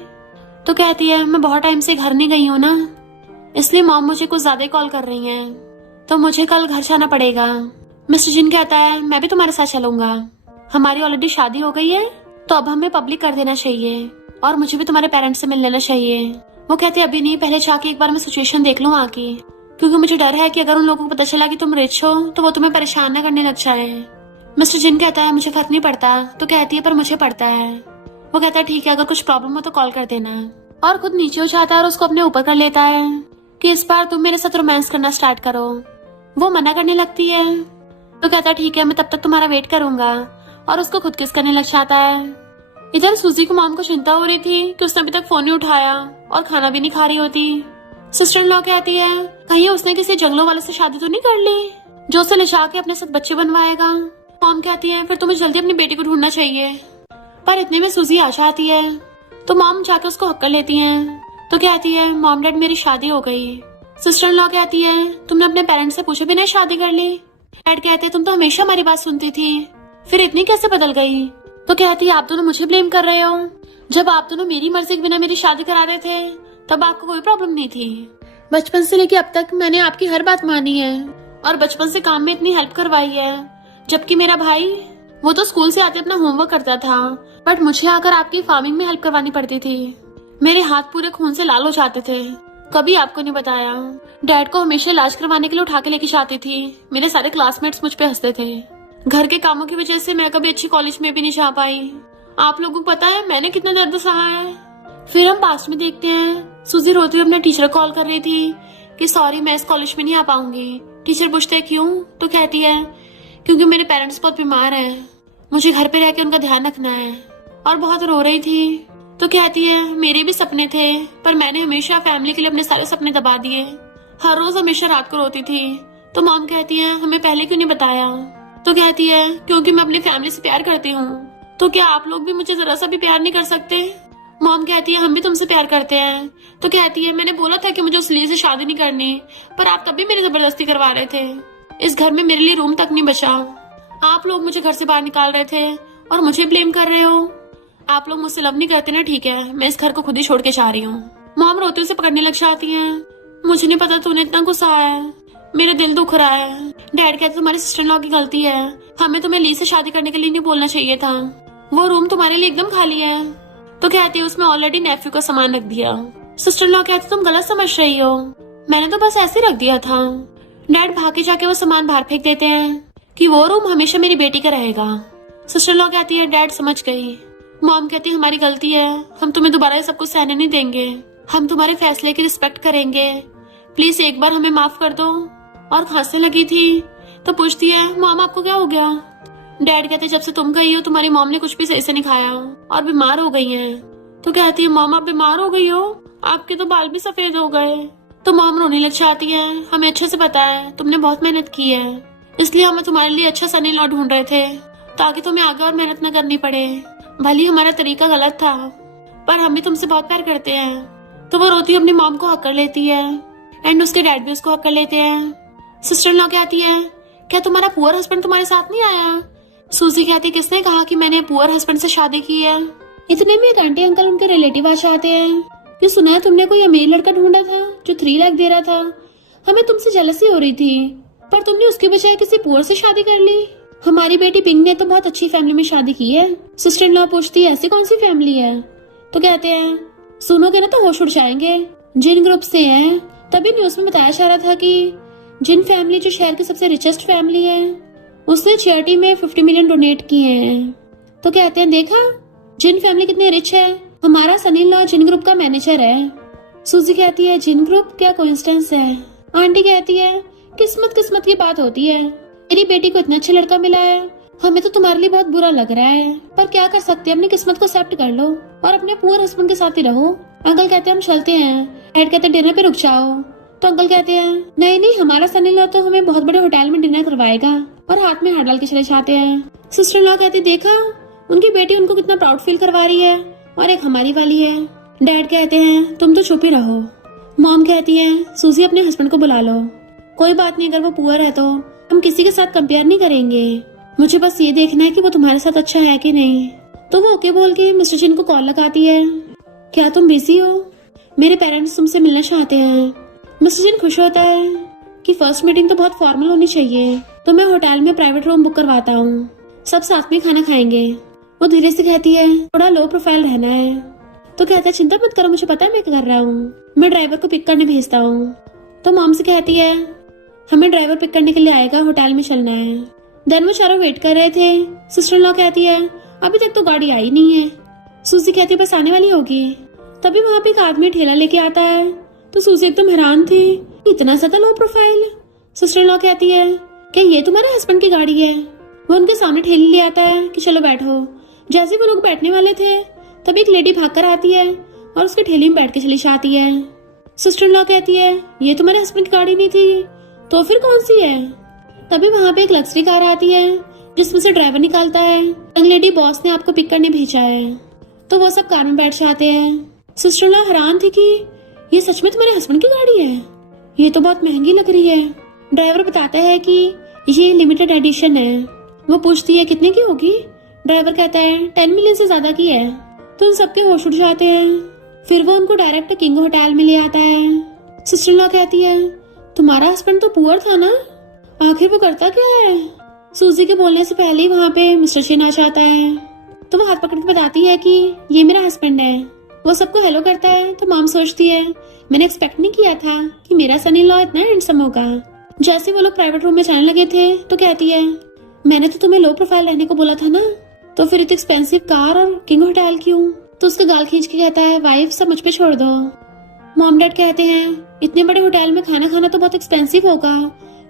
तो कहती है मैं बहुत टाइम से घर नहीं गई हूँ ना, इसलिए मॉम मुझे कुछ ज्यादा कॉल कर रही हैं, तो मुझे कल घर जाना पड़ेगा। मिस्टर जिन कहता है मैं भी तुम्हारे साथ चलूंगा, हमारी ऑलरेडी शादी हो गई है तो अब हमें पब्लिक कर देना चाहिए और मुझे भी तुम्हारे पेरेंट्स से मिल लेना चाहिए। वो कहते हैं अभी नहीं, पहले जाके एक बार मैं सिचुएशन देख लूँ वहाँ की, क्योंकि मुझे डर है कि अगर उन लोगों को पता चला कि तुम रिच हो तो वो तुम्हें परेशान न करने लग जाए। मिस्टर जिन कहता है मुझे फर्क नहीं पड़ता। तो कहती है पर मुझे पड़ता है। वो कहता है ठीक है, अगर कुछ प्रॉब्लम हो तो कॉल कर देना। और खुद नीचे हो जाता है और उसको अपने ऊपर कर लेता है कि इस बार तुम मेरे साथ रोमांस करना स्टार्ट करो। वो मना करने लगती है। तो कहता है ठीक है, मैं तब तक तुम्हारा वेट करूंगा, और उसको खुद किस करने लग जाता है। इधर सूजी को मॉम को चिंता हो रही थी कि उसने अभी तक फोन नहीं उठाया और खाना भी नहीं खा रही होती। सिस्टर इन लॉ कहती है कहीं उसने किसी जंगलों वाले से शादी तो नहीं कर ली जो उसे ले जाके अपने साथ बच्चे बनवाएगा। मॉम कहती है फिर तुम्हें जल्दी अपनी बेटी को ढूंढना चाहिए। पर इतने में सूजी आ जाती है तो मॉम जाकर उसको हक कर लेती हैं। तो कहती है मॉम डैड मेरी शादी हो गई। सिस्टर इन लॉ कहती है तुमने अपने पेरेंट्स से पूछे बिना शादी कर ली। डैड कहते हैं तुम तो हमेशा हमारी बात सुनती थी, फिर इतनी कैसे बदल गई। तो कहती है आप दोनों मुझे ब्लेम कर रहे हो, जब आप दोनों मेरी मर्जी के बिना मेरी शादी करा रहे थे तब आपको कोई प्रॉब्लम नहीं थी। बचपन से लेके अब तक मैंने आपकी हर बात मानी है और बचपन से काम में इतनी हेल्प करवाई है, जबकि मेरा भाई वो तो स्कूल से आते अपना होमवर्क करता था, बट मुझे आकर आपकी फार्मिंग में हेल्प करवानी पड़ती थी। मेरे हाथ पूरे खून से लाल हो जाते थे। कभी आपको नहीं बताया, डैड को हमेशा इलाज करवाने के लिए उठा के लेके जाती थी। मेरे सारे क्लासमेट्स मुझ पे हंसते थे। घर के कामों की वजह से मैं कभी अच्छी कॉलेज में भी नहीं जा पाई। आप लोगों को पता है मैंने कितना दर्द सहा है। फिर हम पास्ट में देखते हैं, सूजी रोती हुई अपने टीचर को कॉल कर रही थी कि सॉरी मैं इस कॉलेज में नहीं आ पाऊंगी। टीचर पूछते हैं क्यों। तो कहती है क्योंकि मेरे पेरेंट्स बहुत बीमार हैं, मुझे घर पे रह के उनका ध्यान रखना है। और बहुत रो रही थी। तो कहती है मेरे भी सपने थे, पर मैंने हमेशा फैमिली के लिए अपने सारे सपने दबा दिए। हर रोज हमेशा रात को रोती थी। तो मॉम कहती है हमें पहले क्यों नहीं बताया। तो कहती है क्योंकि मैं अपनी फैमिली से प्यार करती हूँ। तो क्या आप लोग भी मुझे जरा सा भी प्यार नहीं कर सकते। मॉम कहती है हम भी तुमसे प्यार करते हैं। तो कहती है मैंने बोला था कि मुझे उस लिए से शादी नहीं करनी, पर आप तब भी मेरी जबरदस्ती करवा रहे थे। इस घर में मेरे लिए रूम तक नहीं बचा। आप लोग मुझे घर से बाहर निकाल रहे थे और मुझे ब्लेम कर रहे हो। आप लोग मुझसे लव नहीं करते ना, ठीक है मैं इस घर को खुद ही छोड़ के जा रही हूँ। मॉम रोते उसे पकड़ने लग जाती है। मुझे नहीं पता तूने इतना गुस्सा है, मेरा दिल दुख रहा है। डैड कहते तुम्हारी सिस्टर इन लॉ की गलती है, हमें तुम्हें ली से शादी करने के लिए नहीं बोलना चाहिए था। वो रूम तुम्हारे लिए एकदम खाली है। तो कहती है उसमें ऑलरेडी नेफ्यू का सामान रख दिया। सिस्टर इन लॉ कहती तुम गलत समझ रही हो, मैंने तो बस ऐसे रख दिया था। डैड भागे जाके वो सामान बाहर फेंक देते हैं कि वो रूम हमेशा मेरी बेटी का रहेगा। सिस्टर इन लॉ कहती है डैड समझ गई। मॉम कहती है हमारी गलती है, हम तुम्हें दोबारा ये सब कुछ सहने नहीं देंगे, हम तुम्हारे फैसले की रिस्पेक्ट करेंगे, प्लीज एक बार हमें माफ कर दो। और खांसने लगी थी तो पूछती है मॉम आपको क्या हो गया। डैड कहते जब से तुम गई हो तुम्हारी मॉम ने कुछ भी सही से नहीं खाया और बीमार हो गई है। तो कहती है मॉम आप बीमार हो गई हो, आपके तो बाल भी सफेद हो गए। तो मॉम रोने लग जाती है। हमें अच्छे से पता है तुमने बहुत मेहनत की है, इसलिए हम तुम्हारे लिए अच्छा सन इन लॉ ढूंढ रहे थे ताकि तुम्हें आगे और मेहनत न करनी पड़े। भले हमारा तरीका गलत था, पर हम भी तुमसे बहुत प्यार करते हैं। तो वो रोती अपनी मॉम को हक कर लेती है एंड उसके डैड भी उसको हक कर लेते हैं। सिस्टर इन लॉ कहती है क्या तुम्हारा पुअर हस्बैंड तुम्हारे साथ नहीं आया। सूजी कहती किसने कहा कि मैंने पुअर हस्बैंड से शादी की है। इतने में एक आंटी अंकल उनके रिलेटिव आ जाते हैं कि सुना है तुमने कोई अमीर लड़का ढूंढा था जो 3 लाख दे रहा था, हमें तुमसे जेलसी हो रही थी, पर तुमने उसके बजाय किसी पुअर से शादी कर ली। हमारी बेटी पिंक ने तो बहुत अच्छी फैमिली में शादी की है। सिस्टर इन लॉ पूछती है ऐसी कौन सी फैमिली है। तो कहते हैं सुनोगे ना तो होश उड़ जाएंगे, जिन ग्रुप से है। तभी न्यूज में बताया जा रहा था कि जिन फैमिली जो शहर की सबसे रिचेस्ट फैमिली है उसने चैरिटी में 50 मिलियन डोनेट किए हैं। तो कहते हैं देखा जिन फैमिली कितनी रिच है, हमारा सनी लॉ जिन ग्रुप का मैनेजर है। सूजी कहती है जिन ग्रुप क्या कोइंसिडेंस है। आंटी कहती है किस्मत किस्मत की बात होती है, मेरी बेटी को इतना अच्छा लड़का मिला है, हमें तो तुम्हारे लिए बहुत बुरा लग रहा है, पर क्या कर सकते हैं, अपनी किस्मत को एक्सेप्ट कर लो और अपने पुअर हस्बैंड के साथ ही रहो। अंकल कहते हैं हम चलते हैं। डैड कहते डिनर पे रुक जाओ। तो अंकल कहते हैं नहीं नहीं, हमारा सन इन लॉ तो हमें बहुत बड़े होटल में डिनर करवाएगा, और हाथ में हाथ डाल के चले जाते हैं। सिस्टर इन लॉ कहती देखा, उनकी बेटी उनको कितना प्राउड फील करवा रही है, और एक हमारी वाली है। डैड कहते हैं तुम तो चुप ही रहो। मॉम कहती है सूजी अपने हस्बैंड को बुला लो, कोई बात नहीं, अगर वो पुअर है तो हम किसी के साथ कंपेयर नहीं करेंगे, मुझे बस ये देखना है कि वो तुम्हारे साथ अच्छा है कि नहीं। तो वो ओके बोल के मिस्टर चिन को कॉल लगाती है। क्या तुम बिजी हो? मेरे पेरेंट्स तुमसे मिलना चाहते हैं। मिस्टर चिन खुश होता है कि फर्स्ट मीटिंग तो बहुत फॉर्मल होनी चाहिए, तो मैं होटल में प्राइवेट रूम बुक करवाता हूँ, सब साथ में खाना खाएंगे। वो धीरे से कहती है थोड़ा लो प्रोफाइल रहना है। तो कहता है चिंता मत करो, मुझे पता है मैं क्या कर रहा हूँ, मैं ड्राइवर को पिक करने भेजता हूँ। तो मॉम से कहती है हमें ड्राइवर पिक करने के लिए आएगा, होटल में चलना है। देन वो चारों वेट कर रहे थे। सिस्टर इन लॉ कहती है अभी तक तो गाड़ी आई नहीं है। सूजी कहती है बस आने वाली होगी। तभी वहाँ पे एक आदमी ठेला लेके आता है। तो सूजी एकदम हैरान थी, इतना ज्यादा low profile. Sister in law कहती है क्या ये तुम्हारे हस्बैंड की गाड़ी है? वो उनके सामने ठेली ले आता है कि चलो बैठो। जैसे वो लोग बैठने वाले थे तभी एक लेडी भाग कर आती है और उसके ठेली में बैठ के चली जाती है। सिस्टर इन लॉ कहती है ये तुम्हारे हस्बैंड की गाड़ी नहीं थी तो फिर कौन सी है? तभी वहाँ पे एक लग्जरी कार आती है जिसमें से ड्राइवर निकालता है। यंग लेडी बॉस ने आपको पिक करने भेजा है। तो वो सब कार में बैठ जाते हैं। सिस्टर इन लॉ हैरान थी कि ये सच में तुम्हारे हस्बैंड की गाड़ी है, ये तो बहुत महंगी लग रही है। ड्राइवर बताता है कि ये लिमिटेड एडिशन है। वो पूछती है कितने की होगी? ड्राइवर कहता है 10 मिलियन से ज्यादा की है। तो उन सबके होश उड़ जाते हैं। फिर वो उनको डायरेक्ट किंग होटल में ले आता है। सिस्टर इन लॉ कहती है तुम्हारा हस्बैंड तो पुअर था ना, आखिर वो करता क्या है? सूजी के बोलने से पहले ही वहाँ पे मिस्टर चिन आ जाता है। तो वो हाथ पकड़ के बताती है कि ये मेरा हस्बैंड है। वो सबको हेलो करता है। तो मॉम सोचती है मैंने एक्सपेक्ट नहीं किया था कि मेरा सन इन लॉ इतना हैंडसम होगा। जैसे वो लोग प्राइवेट रूम में जाने लगे थे तो कहती है मैंने तो तुम्हें लो प्रोफाइल रहने को बोला था ना, तो फिर इतनी एक्सपेंसिव कार और किंग होटल क्यों? तो उसका गाल खींच के कहता है वाइफ सब मुझ पे छोड़ दो। मॉम डैड कहते हैं इतने बड़े होटल में खाना खाना तो बहुत एक्सपेंसिव होगा,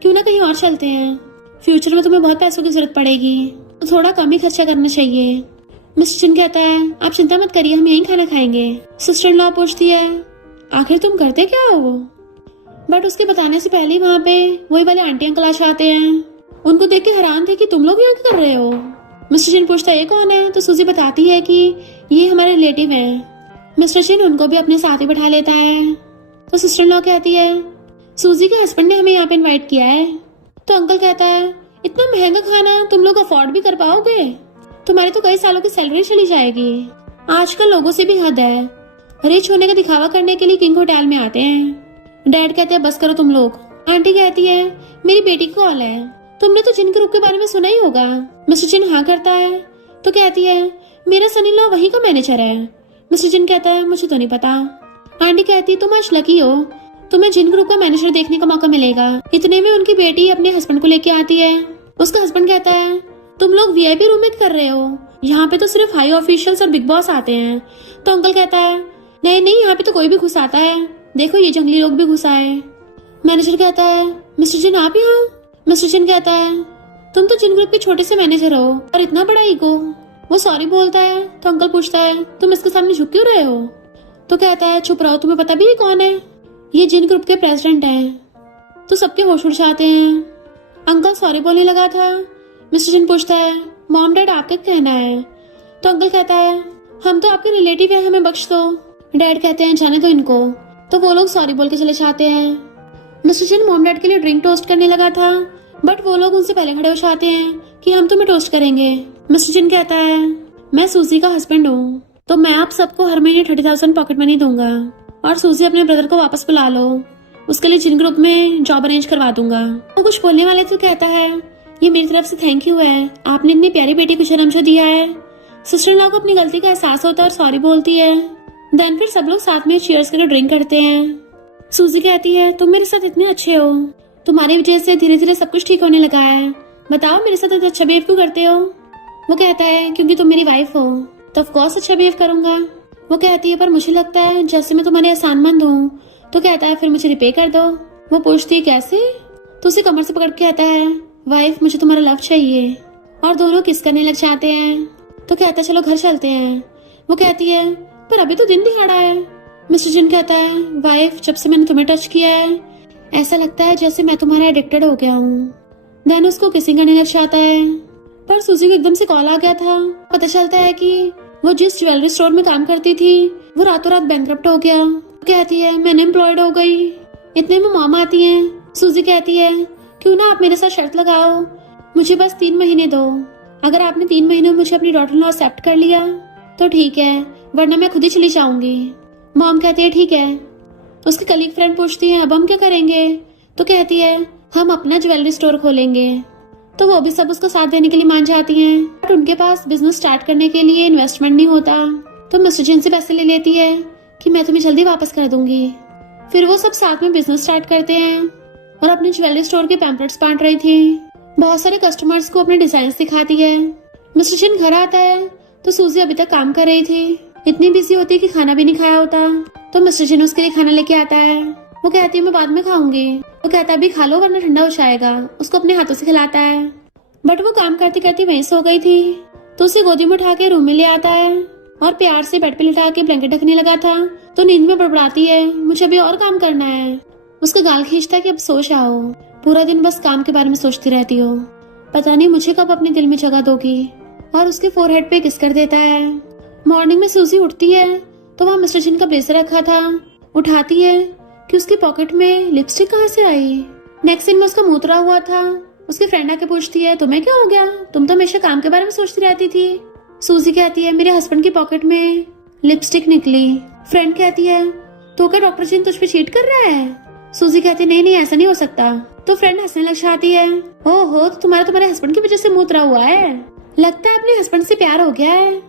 क्यों ना कहीं और चलते हैं, फ्यूचर में तुम्हें बहुत पैसों की जरूरत पड़ेगी, तो थोड़ा कम ही खर्चा करना चाहिए। मिस्टर चिन कहता है आप चिंता मत करिए, हम यहीं खाना खाएंगे। सिस्टर इन लॉ पूछती है आखिर तुम करते क्या हो? बट उसके बताने से पहले वहाँ पे वही वाले आंटी अंकल आ जाते हैं। उनको देख के हैरान थे कि तुम लोग यहाँ क्या कर रहे हो? मिस्टर चिन पूछता है ये कौन है? तो सूजी बताती है कि ये हमारे रिलेटिव है। मिस्टर चिन उनको भी अपने साथ ही बैठा लेता है। तो सिस्टर इन लॉ कहती है सूजी के हस्बैंड ने हमें यहाँ पे इनवाइट किया है। तो अंकल कहता है इतना महंगा खाना तुम लोग अफोर्ड भी कर पाओगे? तुम्हारे तो कई सालों की सैलरी चली जाएगी। आजकल लोगों से भी हद है, रिच होने का दिखावा करने के लिए किंग होटल में आते हैं। डैड कहते हैं बस करो तुम लोग। आंटी कहती है मेरी बेटी की कॉल है, तुमने तो जिन ग्रुप के बारे में सुना ही होगा। मिस्टर चिन हाँ करता है। तो कहती है मेरा सन इन लॉ वहीं का मैनेजर है। मिस्टर चिन कहता है मुझे तो नहीं पता। आंटी कहती है तुम आज लकी हो, तुम्हें जिन ग्रुप का मैनेजर देखने का मौका मिलेगा। इतने में उनकी बेटी अपने हस्बैंड को लेके आती है। उसका हस्बैंड कहता है तुम लोग वीआईपी रूम में कर रहे हो, यहाँ पे तो सिर्फ हाई ऑफिशियल्स और बिग बॉस आते हैं। तो अंकल कहता है नहीं नहीं, यहाँ पे तो कोई भी घुस आता है, देखो ये जंगली लोग भी घुस आए। मैनेजर कहता है मिस्टर जिन आप यहाँ? मिस्टर जिन कहता है तुम तो जिन ग्रुप के छोटे से मैनेजर हो और इतना बड़ा ईगो। वो सॉरी बोलता है। तो अंकल पूछता है तुम इसके सामने झुक क्यों रहे हो? तो कहता है चुप रहो, तुम्हें पता भी ये कौन है? ये जिन ग्रुप के प्रेसिडेंट हैं। तो सबके होश उड़ जाते हैं। अंकल सॉरी बोलने लगा था। मिस्टर जिन पूछता है मॉम डैड आपका क्या कहना है? तो अंकल कहता है हम तो आपके रिलेटिव हैं, हमें बख्श दो। डैड कहते हैं जाने दो इनको। तो वो लोग सॉरी बोल के चले जाते हैं। मिस्टर जिन मॉम डैड के लिए ड्रिंक टोस्ट करने लगा था, बट वो लोग उनसे पहले खड़े हो जाते हैं कि हम तुम्हें टोस्ट करेंगे। मिस्टर जिन कहता है मैं सूजी का हस्बैंड हूँ, तो मैं आप सबको हर महीने 30,000 पॉकेट मनी दूंगा, और सूजी अपने ब्रदर को वापस बुला लो, उसके लिए जिन ग्रुप में जॉब अरेंज करवा दूंगा। वो कुछ बोलने वाले तो कहता है ये मेरी तरफ से थैंक यू है, आपने इतनी प्यारी बेटी को जन्म जो दिया है। सिस्टर इन लॉ को अपनी गलती का एहसास होता है और सॉरी बोलती है। देन फिर सब लोग साथ में चीयर्स करके ड्रिंक करते हैं। सूजी कहती है तुम मेरे साथ इतने अच्छे हो, तुम्हारी वजह से धीरे धीरे सब कुछ ठीक होने लगा है, बताओ मेरे साथ इतना अच्छा बिहेव क्यों करते हो? वो कहता है क्योंकि तुम मेरी वाइफ हो, तो ऑफ कोर्स अच्छा बिहेव करूंगा। वो कहती है पर मुझे लगता है जैसे मैं तुम्हारे एहसानमंद हूँ। तो कहता है फिर मुझे रिपे कर दो। वो पूछती है कैसे? तो उसे कमर से पकड़ के कहता है वाइफ मुझे तुम्हारा लव चाहिए, और दोनों किस करने लग जाते हैं। तो कहता है चलो घर चलते हैं। वो कहती है पर अभी तो दिन दिहाड़ा है। मिस्टर जिन कहता है वाइफ जब से मैंने तुम्हें टच किया है ऐसा लगता है जैसे मैं तुम्हारा एडिक्टेड हो गया हूँ। देन उसको किसिंग करने लग जाता है, पर सूजी को एकदम से कॉल आ गया था। पता चलता है कि वो जिस ज्वेलरी स्टोर में काम करती थी वो रातों रात बैंकरप्ट हो गया। कहती है मैं अनएम्प्लॉयड हो गई। इतने में मॉम आती है। सूजी कहती है क्यों ना आप मेरे साथ शर्त लगाओ, मुझे बस 3 महीने दो। अगर आपने 3 महीने में मुझे अपनी डॉटर इन लॉ एक्सेप्ट कर लिया तो ठीक है, वरना मैं खुद ही चली जाऊंगी। मॉम कहती है ठीक है। उसकी कलीग फ्रेंड पूछती है अब हम क्या करेंगे, तो कहती है हम अपना ज्वेलरी स्टोर खोलेंगे। तो वो भी सब उसको साथ देने के लिए मान जाती हैं, बट उनके पास बिजनेस स्टार्ट करने के लिए इन्वेस्टमेंट नहीं होता। तो मिस्टर जिन से पैसे ले लेती है कि मैं तुम्हें जल्दी वापस कर दूंगी। फिर वो सब साथ में बिजनेस स्टार्ट करते हैं और अपने ज्वेलरी स्टोर के पैम्पलेट्स बांट रही थी। बहुत सारे कस्टमर्स को अपने डिजाइन दिखाती है। मिस्टर जिन घर आता है तो सूजी अभी तक काम कर रही थी, इतनी बिजी होती है कि खाना भी नहीं खाया होता। तो मिस्टर जिन उसके लिए खाना लेके आता है। वो कहती है मैं बाद में खाऊंगी। वो कहता है अभी खा लो वरना ठंडा हो जाएगा। उसको अपने हाथों से खिलाता है, बट वो काम करती करती वहीं सो गई थी। तो उसे गोदी में उठा के रूम में ले आता है और प्यार से बेड पे लिटा के ब्लैंकेट ढकने लगा था। तो नींद में बड़बड़ाती है मुझे अभी और काम करना है। उसका गाल खींचता है कि अब सो जाओ, पूरा दिन बस काम के बारे में सोचती रहती हो, पता नहीं मुझे कब अपने दिल में जगह दोगी। और उसके फोरहेड पे किस कर देता है। मॉर्निंग में सूजी उठती है तो वहाँ मिस्टर जिन का ब्रेसलेट रखा था। उठाती है कि उसकी पॉकेट में लिपस्टिक कहाँ से आई। नेक्स्ट सीन में उसका मुंह उतरा हुआ था। उसकी फ्रेंड आके पूछती है तुम्हें क्या हो गया, तुम तो हमेशा काम के बारे में सोचती रहती थी। सूजी कहती है मेरे हस्बैंड की पॉकेट में लिपस्टिक निकली। फ्रेंड कहती है तो क्या डॉक्टर जिन तुझ पे चीट कर रहा है। सूजी कहती है नहीं ऐसा नहीं हो सकता। तो फ्रेंड हंसने लग जाती है ओहो तो तुम्हारे हस्बैंड की वजह से मुंह उतरा हुआ है, लगता है अपने हस्बैंड से प्यार हो गया है।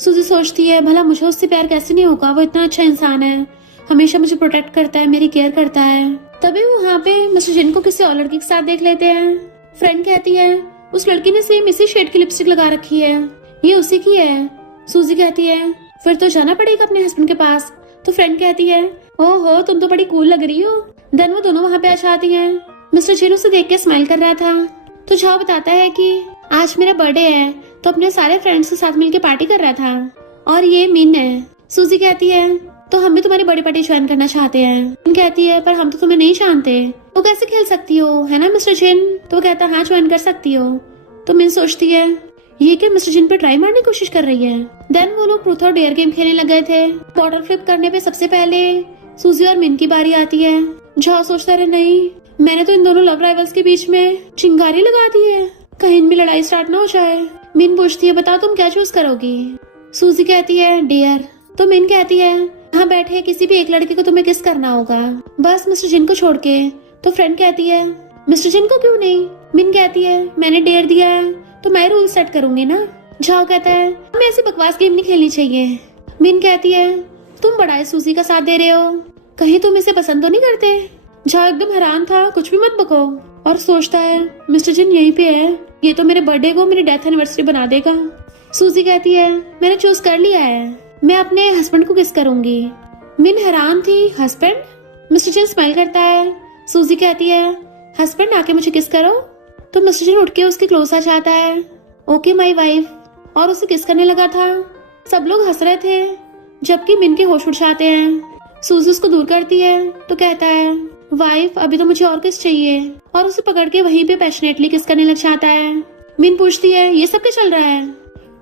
सूजी सोचती है भला मुझे उससे प्यार कैसे नहीं होगा, वो इतना अच्छा इंसान है, हमेशा मुझे प्रोटेक्ट करता है, मेरी केयर करता है। तभी वहाँ पे मिस्टर जिन को किसी और लड़की के साथ देख लेते हैं। फ्रेंड कहती है उस लड़की ने सेम इसी शेड की लिपस्टिक लगा रखी है, ये उसी की है। सूजी कहती है फिर तो जाना पड़ेगा अपने हस्बैंड के पास। तो फ्रेंड कहती है ओहो तुम तो बड़ी कूल लग रही हो। देन वो दोनों वहाँ पे आ जाती हैं। मिस्टर जिन उसे देख के स्माइल कर रहा था। तो झाओ बताता है कि आज मेरा बर्थडे है तो अपने सारे फ्रेंड्स के साथ मिलके पार्टी कर रहा था और ये मिन है। सूजी कहती है तो हम भी तुम्हारी बर्थडे पार्टी ज्वाइन करना चाहते हैं। मिन कहती है पर हम तो तुम्हें नहीं जानते, तो कैसे खेल सकती हो है ना मिस्टर जिन। तो कहता हाँ ज्वाइन कर सकती हो। तो मिन सोचती है ये क्या मिस्टर जिन पे ट्राई मारने की कोशिश कर रही है। देन वो लोग ट्रूथ और डेयर गेम खेलने लग गए थे। बॉटल फ्लिप करने पे सबसे पहले सूजी और मिन की बारी आती है। झाओ सोचता रहे नहीं मैंने तो इन दोनों लव राइवल्स के बीच में चिंगारी लगा दी है, कहीं इनमें लड़ाई स्टार्ट ना हो जाए। मिन पूछती है बताओ तुम क्या चूज करोगी। सूजी कहती है डेयर। तो मिन कहती है हाँ बैठे किसी भी एक लड़के को तुम्हें किस करना होगा, बस मिस्टर जिन को छोड़ के। तो फ्रेंड कहती है मिस्टर जिन को क्यों नहीं। मिन कहती है मैंने डेयर दिया है तो मैं रूल सेट करूंगी ना। झाओ कहता है हमें ऐसी बकवास गेम नहीं खेलनी चाहिए। मिन कहती है तुम बड़ा सूजी का साथ दे रहे हो, कहीं तुम इसे पसंद तो नहीं करते। झाओ एकदम हैरान था कुछ भी मत बको और सोचता है मिस्टर जिन यहीं पे है, ये तो मेरे बर्थडे को मेरी डेथ एनिवर्सरी बना देगा। सूजी कहती है मैंने चूज कर लिया है, मैं अपने हस्बैंड को किस करूंगी। मिन हैरान थी हस्बैंड। मिस्टर जिन स्माइल करता है। सूजी कहती है हस्बैंड आके मुझे किस करो। तो मिस्टर जिन उठ के उसके क्लोज आ जाता है ओके माई वाइफ, और उसे किस करने लगा था। सब लोग हंस रहे थे जबकि मिन के होश उड़ जाते हैं। सूजी उसको दूर करती है तो कहता है वाइफ अभी तो मुझे और किस चाहिए, और उसे पकड़ के वहीं पे पैशनेटली किस करने लग जाता है। मिन पूछती है ये सब क्या चल रहा है।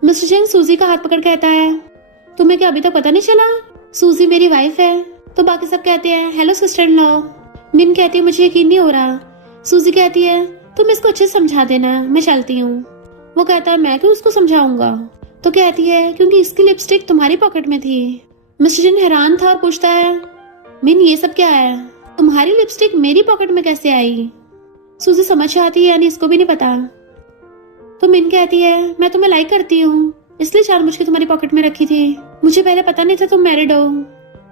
मिस्टर जिन सूजी का हाथ पकड़ कहता है तुम्हें क्या अभी तक पता नहीं चला, सूजी मेरी वाइफ है। तो बाकी सब कहते हैं हेलो सिस्टर इन लॉ। मिन कहती है मुझे यकीन नहीं हो रहा। सूजी कहती है तुम इसको अच्छे से समझा देना, मैं चलती हूँ। वो कहता है मैं क्यों उसको समझाऊंगा। तो कहती है क्योंकि इसकी लिपस्टिक तुम्हारी पॉकेट में थी। मिस्टर जिन हैरान था और पूछता है मिन ये सब क्या है, तुम्हारी लिपस्टिक मेरी पॉकेट में कैसे आई। सूजी समझ आती है यानी इसको भी नहीं पता। तो मिन कहती है मैं तुम्हें लाइक करती हूँ इसलिए जानबूझ के तुम्हारी पॉकेट में रखी थी, मुझे पहले पता नहीं था तुम मैरिड हो।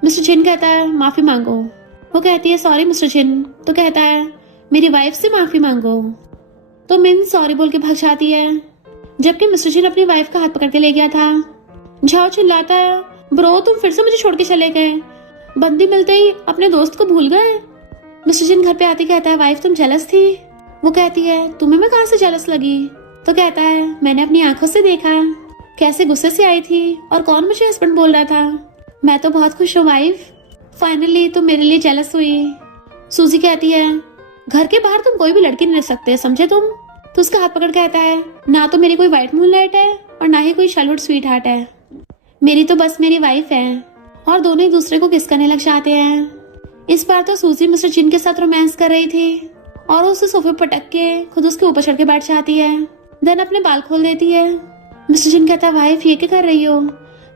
मिस्टर जिन कहता है माफी मांगो। वो कहती है सॉरी मिस्टर जिन। तो कहता है मेरी वाइफ से माफी मांगो। तो मिन सॉरी बोल के भाग जाती है जबकि मिस्टर जिन अपनी वाइफ का हाथ पकड़ के ले गया था। झाओ चिल्लाता है ब्रो तुम फिर से मुझे छोड़ के चले गए, बंदी मिलते ही अपने दोस्त को भूल गए। मिस्टर जिन घर पे आते कहता है वाइफ तुम जेलस थी। वो कहती है तुम्हें मैं कहाँ से जेलस लगी। तो कहता है मैंने अपनी आंखों से देखा कैसे गुस्से से आई थी और कौन मुझे हस्बैंड बोल रहा था। मैं तो बहुत खुश हूँ वाइफ, फाइनली तुम मेरे लिए जेलस हुई। सूजी कहती है घर के बाहर तुम कोई भी लड़की नहीं रख सकते, समझे तुम? तो उसका हाथ पकड़ कहता है ना तो मेरी कोई व्हाइट मूनलाइट है और ना ही कोई शार्लोट स्वीट हार्ट है, मेरी तो बस मेरी वाइफ है। और दोनों एक दूसरे को किस करने लग जाते हैं। इस बार तो सूजी मिस्टर जिन के साथ रोमांस कर रही थी और उसे सोफे पटक के खुद उसके ऊपर चढ़ के बैठ जाती है। देन अपने बाल खोल देती है। मिस्टर जिन कहता है वाइफ ये क्या कर रही हो?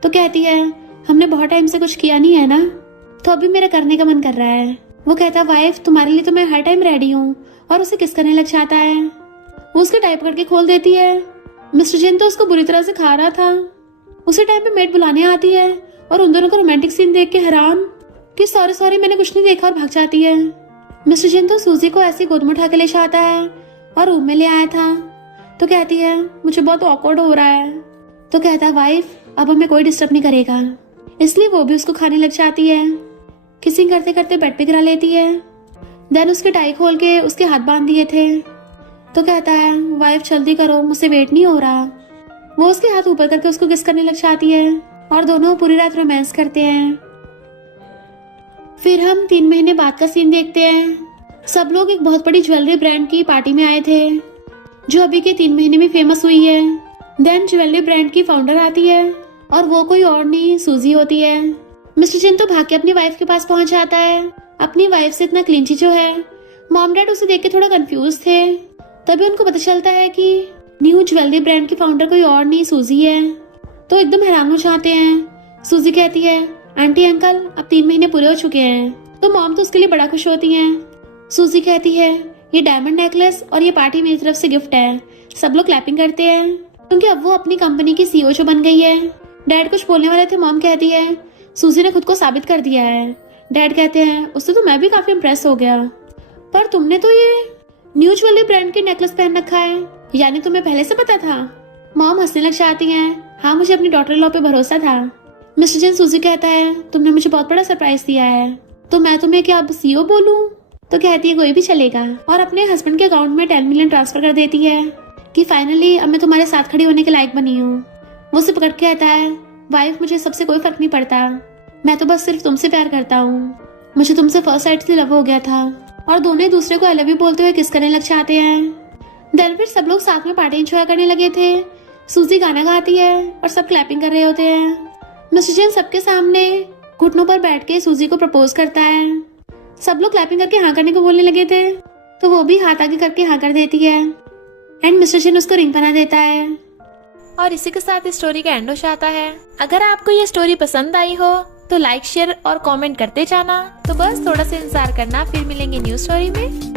तो कहती है हमने बहुत टाइम से कुछ किया नहीं है ना, तो अभी मेरा करने का मन कर रहा है। वो कहता है वाइफ तुम्हारे लिए तो मैं हर टाइम रेडी हूँ, और उसे किस करने लग जाता है। वो उसके टाई पकड़ के खोल देती है। मिस्टर जिन तो उसको बुरी तरह से खा रहा था। उसी टाइम पे मेड बुलाने आती है और उन दोनों का रोमांटिक सीन देख के हैरान कि सॉरी मैंने कुछ नहीं देखा, और भाग जाती है। मिस्टर जिन तो सूजी को ऐसी गोद में उठा के ले जाता है और रूम में ले आया था। तो कहती है मुझे बहुत ऑकवर्ड हो रहा है। तो कहता है वाइफ अब हमें कोई डिस्टर्ब नहीं करेगा, इसलिए वो भी उसको खाने लग जाती है। किसिंग करते करते बेड पे गिरा लेती है। देन उसके टाई खोल के उसके हाथ बांध दिए थे। तो कहता है वाइफ जल्दी करो, मुझसे वेट नहीं हो रहा। वो उसके हाथ ऊपर करके उसको किस करने लग जाती है और दोनों पूरी रात रोमांस करते हैं। फिर हम 3 महीने बाद का सीन देखते हैं। सब लोग एक बहुत बड़ी ज्वेलरी ब्रांड की पार्टी में आए थे जो अभी के 3 महीने में फेमस हुई है। देन ज्वेलरी ब्रांड की फाउंडर आती है और वो कोई और नहीं सूजी होती है। मिस्टर जिन तो भाग के अपनी वाइफ के पास पहुंच जाता है। अपनी वाइफ से इतना क्लिंची जो है। मॉम डैड उसे देख के थोड़ा कंफ्यूज थे। तभी उनको पता चलता है कि न्यू ज्वेलरी ब्रांड की फाउंडर कोई और नहीं सूजी है। तो एकदम हैरान हो जाते हैं। सूजी कहती है आंटी अंकल अब 3 महीने पूरे हो चुके हैं। तो मॉम तो उसके लिए बड़ा खुश होती हैं। सूजी कहती है ये डायमंड नेकलेस और ये पार्टी मेरी तरफ से गिफ्ट है। सब लोग क्लैपिंग करते हैं क्योंकि अब वो अपनी कंपनी की सीईओ जो बन गई है। डैड कुछ बोलने वाले थे, मॉम कहती है सूजी ने खुद को साबित कर दिया है। डैड कहते हैं उससे तो मैं भी काफी इम्प्रेस हो गया, पर तुमने तो ये न्यू ज्वेलरी ब्रांड की नेकलेस पहन रखा है, यानी तुम्हें पहले से पता था? मॉम हंसने लग जाती हैं। हाँ मुझे अपनी डॉटर इन लॉ पे भरोसा था। मिस्टर जिन सूजी कहता है तुमने मुझे बहुत बड़ा सरप्राइज दिया है, तो मैं तुम्हें क्या अब सीईओ बोलूं? तो कहती है कोई भी चलेगा, और अपने हस्बैंड के अकाउंट में 10 मिलियन ट्रांसफर कर देती है कि फाइनली अब मैं तुम्हारे साथ खड़ी होने के लायक बनी हूँ। वो उसे पकड़ के कहता है वाइफ मुझे सबसे कोई फर्क नहीं पड़ता, मैं तो बस सिर्फ तुमसे प्यार करता हूँ। मुझे तुमसे फर्स्ट साइट से लव हो गया था। और दोनों एक दूसरे को आई लव यू बोलते हुए किस करने लग जाते हैं। देन फिर सब लोग साथ में पार्टी एंजॉय करने लगे थे। सूजी गाना गाती है और सब क्लैपिंग कर रहे होते हैं। मिस्टर जिन सबके सामने घुटनों पर बैठ के सूजी को प्रपोज करता है। सब लोग क्लैपिंग करके हाँ करने को बोलने लगे थे, तो वो भी हाथ आगे करके हाँ कर देती है। एंड मिस्टर जिन उसको रिंग पहना देता है। और इसी के साथ इस स्टोरी का एंड हो जाता है। अगर आपको ये स्टोरी पसंद आई हो तो लाइक शेयर और कमेंट करते जाना। तो बस थोड़ा सा इंतजार करना, फिर मिलेंगे न्यू स्टोरी में।